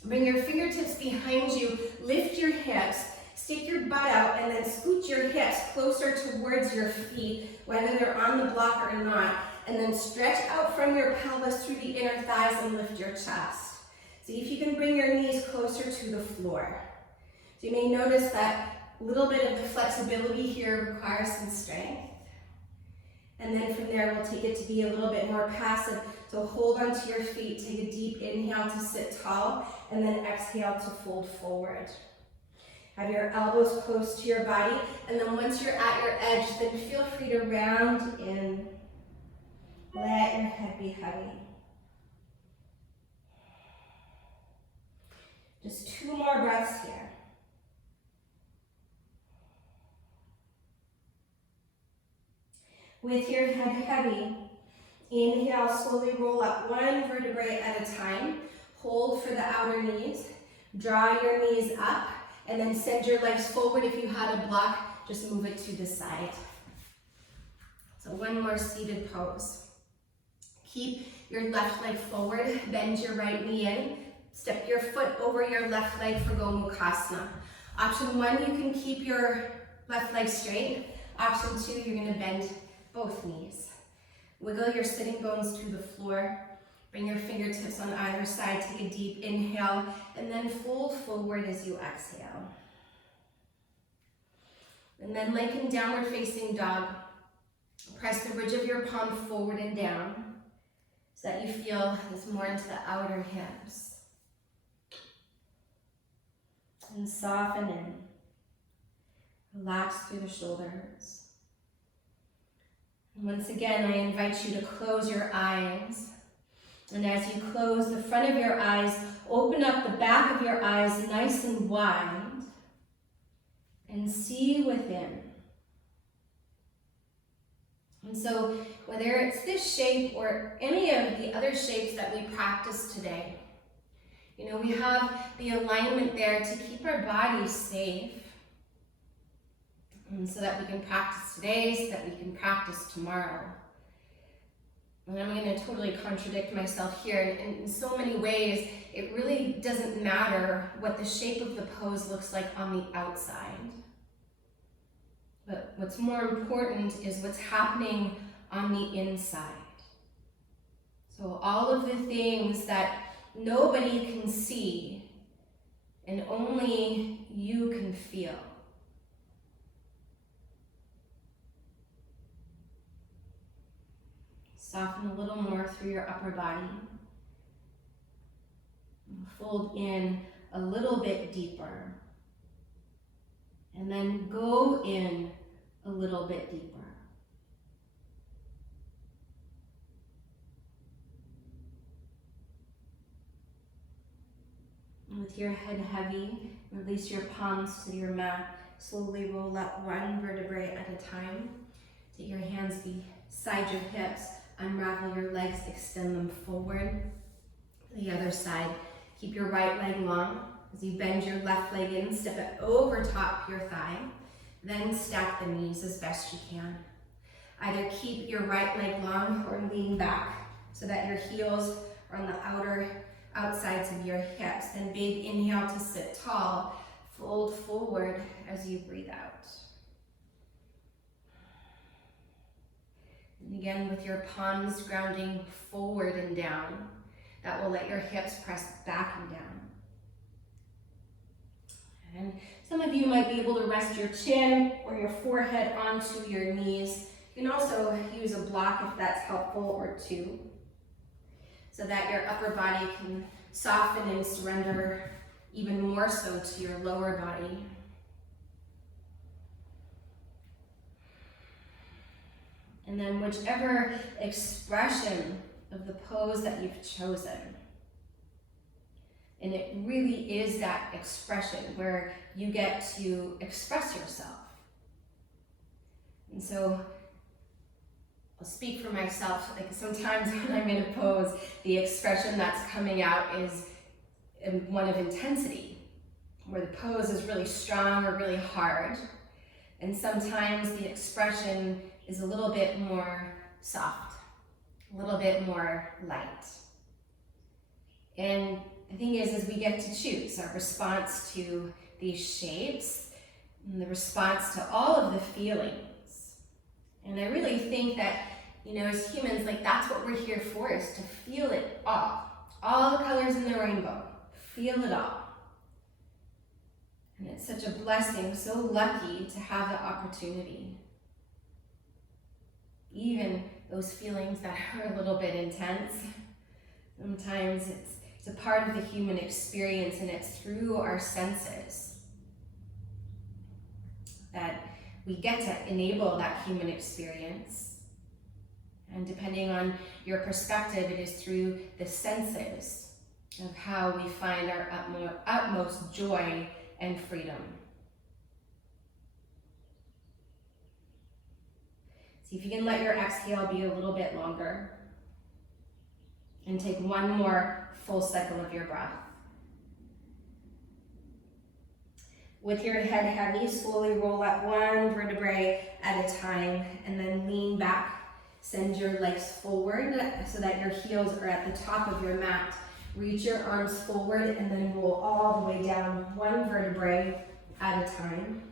bring your fingertips behind you, lift your hips, stick your butt out, and then scoot your hips closer towards your feet, whether they're on the block or not. And then stretch out from your pelvis through the inner thighs and lift your chest. See if you can bring your knees closer to the floor. So you may notice that a little bit of the flexibility here requires some strength. And then from there, we'll take it to be a little bit more passive. So hold onto your feet, take a deep inhale to sit tall, and then exhale to fold forward. Have your elbows close to your body, and then once you're at your edge, then feel free to round in. Let your head be heavy. Just 2 more breaths here. With your head heavy, inhale, slowly roll up 1 vertebrae at a time. Hold for the outer knees. Draw your knees up, and then send your legs forward. If you had a block, just move it to the side. So 1 more seated pose. Keep your left leg forward, bend your right knee in, step your foot over your left leg for Gomukhasana. Option 1, you can keep your left leg straight. Option 2, you're gonna bend both knees. Wiggle your sitting bones to the floor. Bring your fingertips on either side. Take a deep inhale and then fold forward as you exhale. And then lengthen downward facing dog. Press the ridge of your palm forward and down so that you feel this more into the outer hips. And soften in. Relax through the shoulders. And once again, I invite you to close your eyes. And as you close the front of your eyes, open up the back of your eyes nice and wide and see within. And so whether it's this shape or any of the other shapes that we practice today, we have the alignment there to keep our bodies safe. And so that we can practice today, so that we can practice tomorrow. And I'm going to totally contradict myself here. In so many ways, it really doesn't matter what the shape of the pose looks like on the outside. But what's more important is what's happening on the inside. So all of the things that nobody can see and only you can feel. Soften a little more through your upper body. Fold in a little bit deeper. And then go in a little bit deeper. And with your head heavy, release your palms to your mat. Slowly roll up one vertebrae at a time. Take your hands beside your hips. Unravel your legs, extend them forward. The other side, keep your right leg long. As you bend your left leg in, step it over top your thigh. Then stack the knees as best you can. Either keep your right leg long or lean back so that your heels are on the outsides of your hips. Then big inhale to sit tall. Fold forward as you breathe out. And again, with your palms grounding forward and down, that will let your hips press back and down. And some of you might be able to rest your chin or your forehead onto your knees. You can also use a block if that's helpful, or two, so that your upper body can soften and surrender even more so to your lower body. And then whichever expression of the pose that you've chosen, and it really is that expression where you get to express yourself. And so I'll speak for myself. Like sometimes when I'm in a pose, the expression that's coming out is one of intensity, where the pose is really strong or really hard. And sometimes the expression is a little bit more soft, a little bit more light. And the thing is we get to choose our response to these shapes and the response to all of the feelings. And I really think that, as humans, that's what we're here for, is to feel it all the colors in the rainbow, feel it all. And it's such a blessing, so lucky to have the opportunity. Even those feelings that are a little bit intense, sometimes it's a part of the human experience, and it's through our senses that we get to enable that human experience. And depending on your perspective, it is through the senses of how we find our utmost joy and freedom. See if you can let your exhale be a little bit longer. And take one more full cycle of your breath. With your head heavy, slowly roll up one vertebrae at a time, and then lean back. Send your legs forward so that your heels are at the top of your mat. Reach your arms forward and then roll all the way down one vertebrae at a time.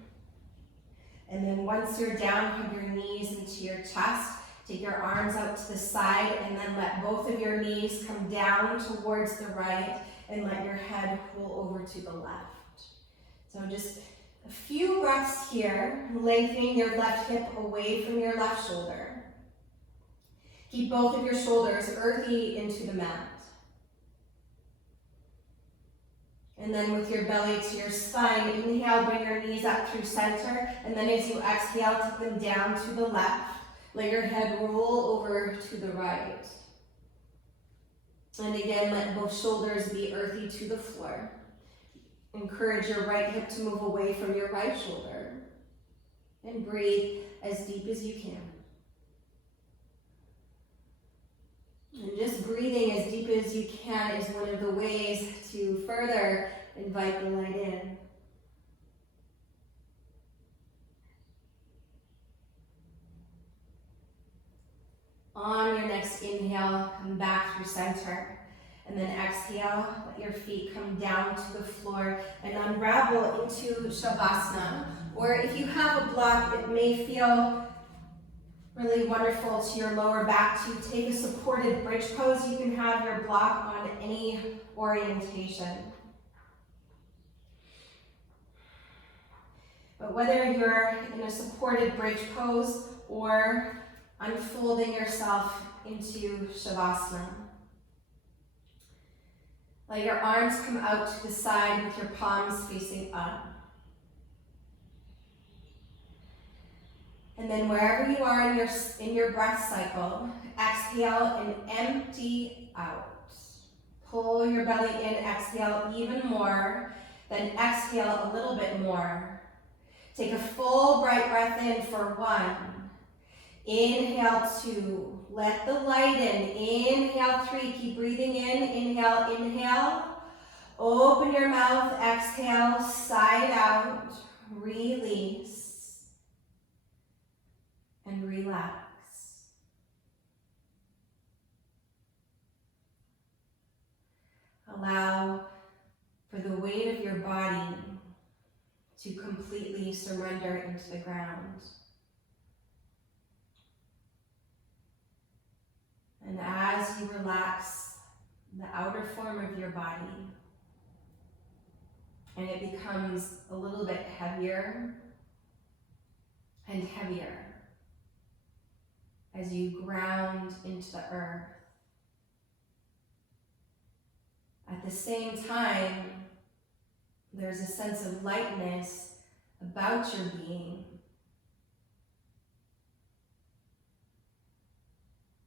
And then once you're down, hug your knees into your chest. Take your arms out to the side and then let both of your knees come down towards the right and let your head roll over to the left. So just a few breaths here, lengthening your left hip away from your left shoulder. Keep both of your shoulders earthy into the mat. And then with your belly to your spine, inhale, bring your knees up through center, and then as you exhale, take them down to the left. Let your head roll over to the right. And again, let both shoulders be earthy to the floor. Encourage your right hip to move away from your right shoulder. And breathe as deep as you can. And just breathing as deep as you can is one of the ways to further invite the light in. On your next inhale, come back through center. And then exhale, let your feet come down to the floor and unravel into Shavasana. Or if you have a block, it may feel really wonderful to your lower back to take a supported bridge pose. You can have your block on any orientation. But whether you're in a supported bridge pose or unfolding yourself into Shavasana, let your arms come out to the side with your palms facing up. And then wherever you are in your breath cycle, exhale and empty out. Pull your belly in, exhale even more, then exhale a little bit more. Take a full bright breath in for 1. Inhale 2, let the light in. Inhale 3, keep breathing in. Inhale, inhale. Open your mouth, exhale, side out, release, and relax. Allow for the weight of your body to completely surrender into the ground. And as you relax the outer form of your body, and it becomes a little bit heavier and heavier as you ground into the earth. At the same time, there's a sense of lightness about your being.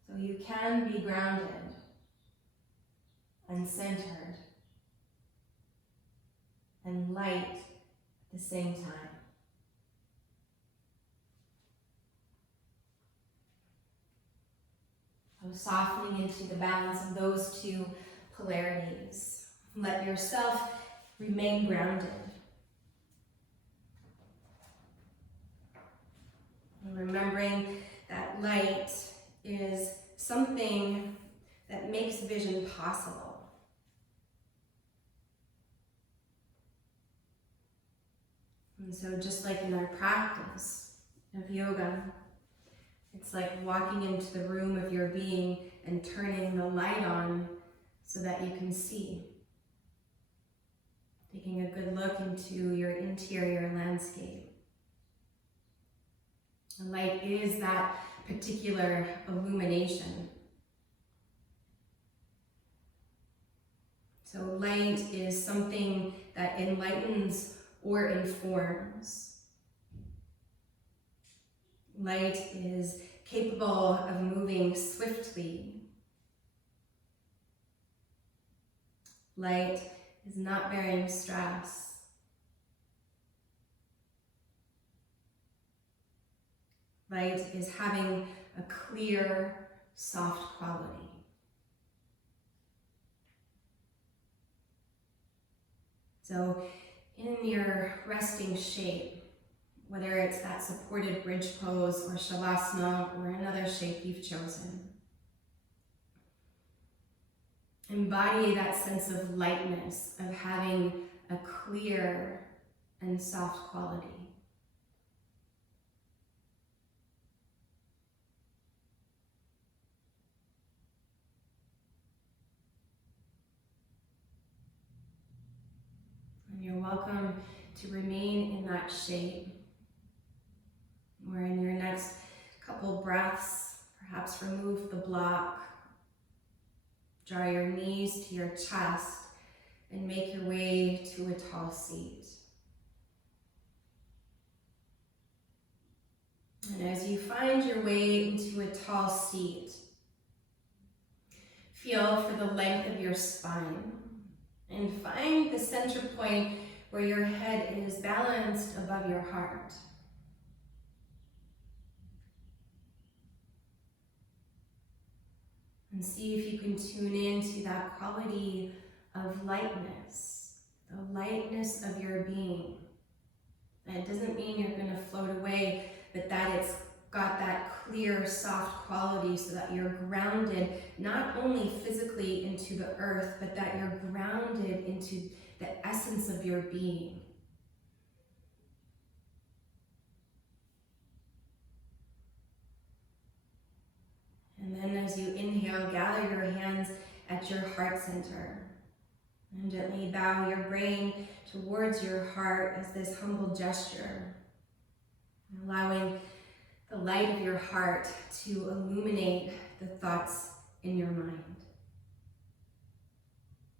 So you can be grounded and centered and light at the same time. So softening into the balance of those two polarities. Let yourself remain grounded. And remembering that light is something that makes vision possible. And so just like in our practice of yoga, it's like walking into the room of your being and turning the light on so that you can see. Taking a good look into your interior landscape. The light is that particular illumination. So light is something that enlightens or informs. Light is capable of moving swiftly. Light is not bearing stress. Light is having a clear, soft quality. So in your resting shape, whether it's that supported bridge pose or Shavasana or another shape you've chosen, embody that sense of lightness, of having a clear and soft quality. And you're welcome to remain in that shape, or in your next couple breaths, perhaps remove the block. Draw your knees to your chest and make your way to a tall seat. And as you find your way into a tall seat, feel for the length of your spine and find the center point where your head is balanced above your heart. And see if you can tune into that quality of lightness, the lightness of your being. And it doesn't mean you're going to float away, but that it's got that clear, soft quality so that you're grounded not only physically into the earth, but that you're grounded into the essence of your being. And then as you inhale, gather your hands at your heart center and gently bow your brain towards your heart as this humble gesture, allowing the light of your heart to illuminate the thoughts in your mind.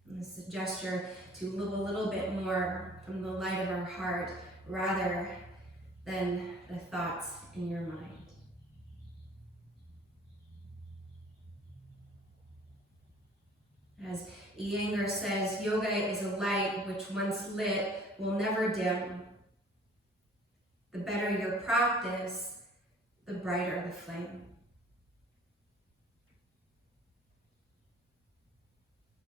And this is a gesture to live a little bit more from the light of our heart rather than the thoughts in your mind. As Iyengar says, yoga is a light which once lit will never dim. The better your practice, the brighter the flame.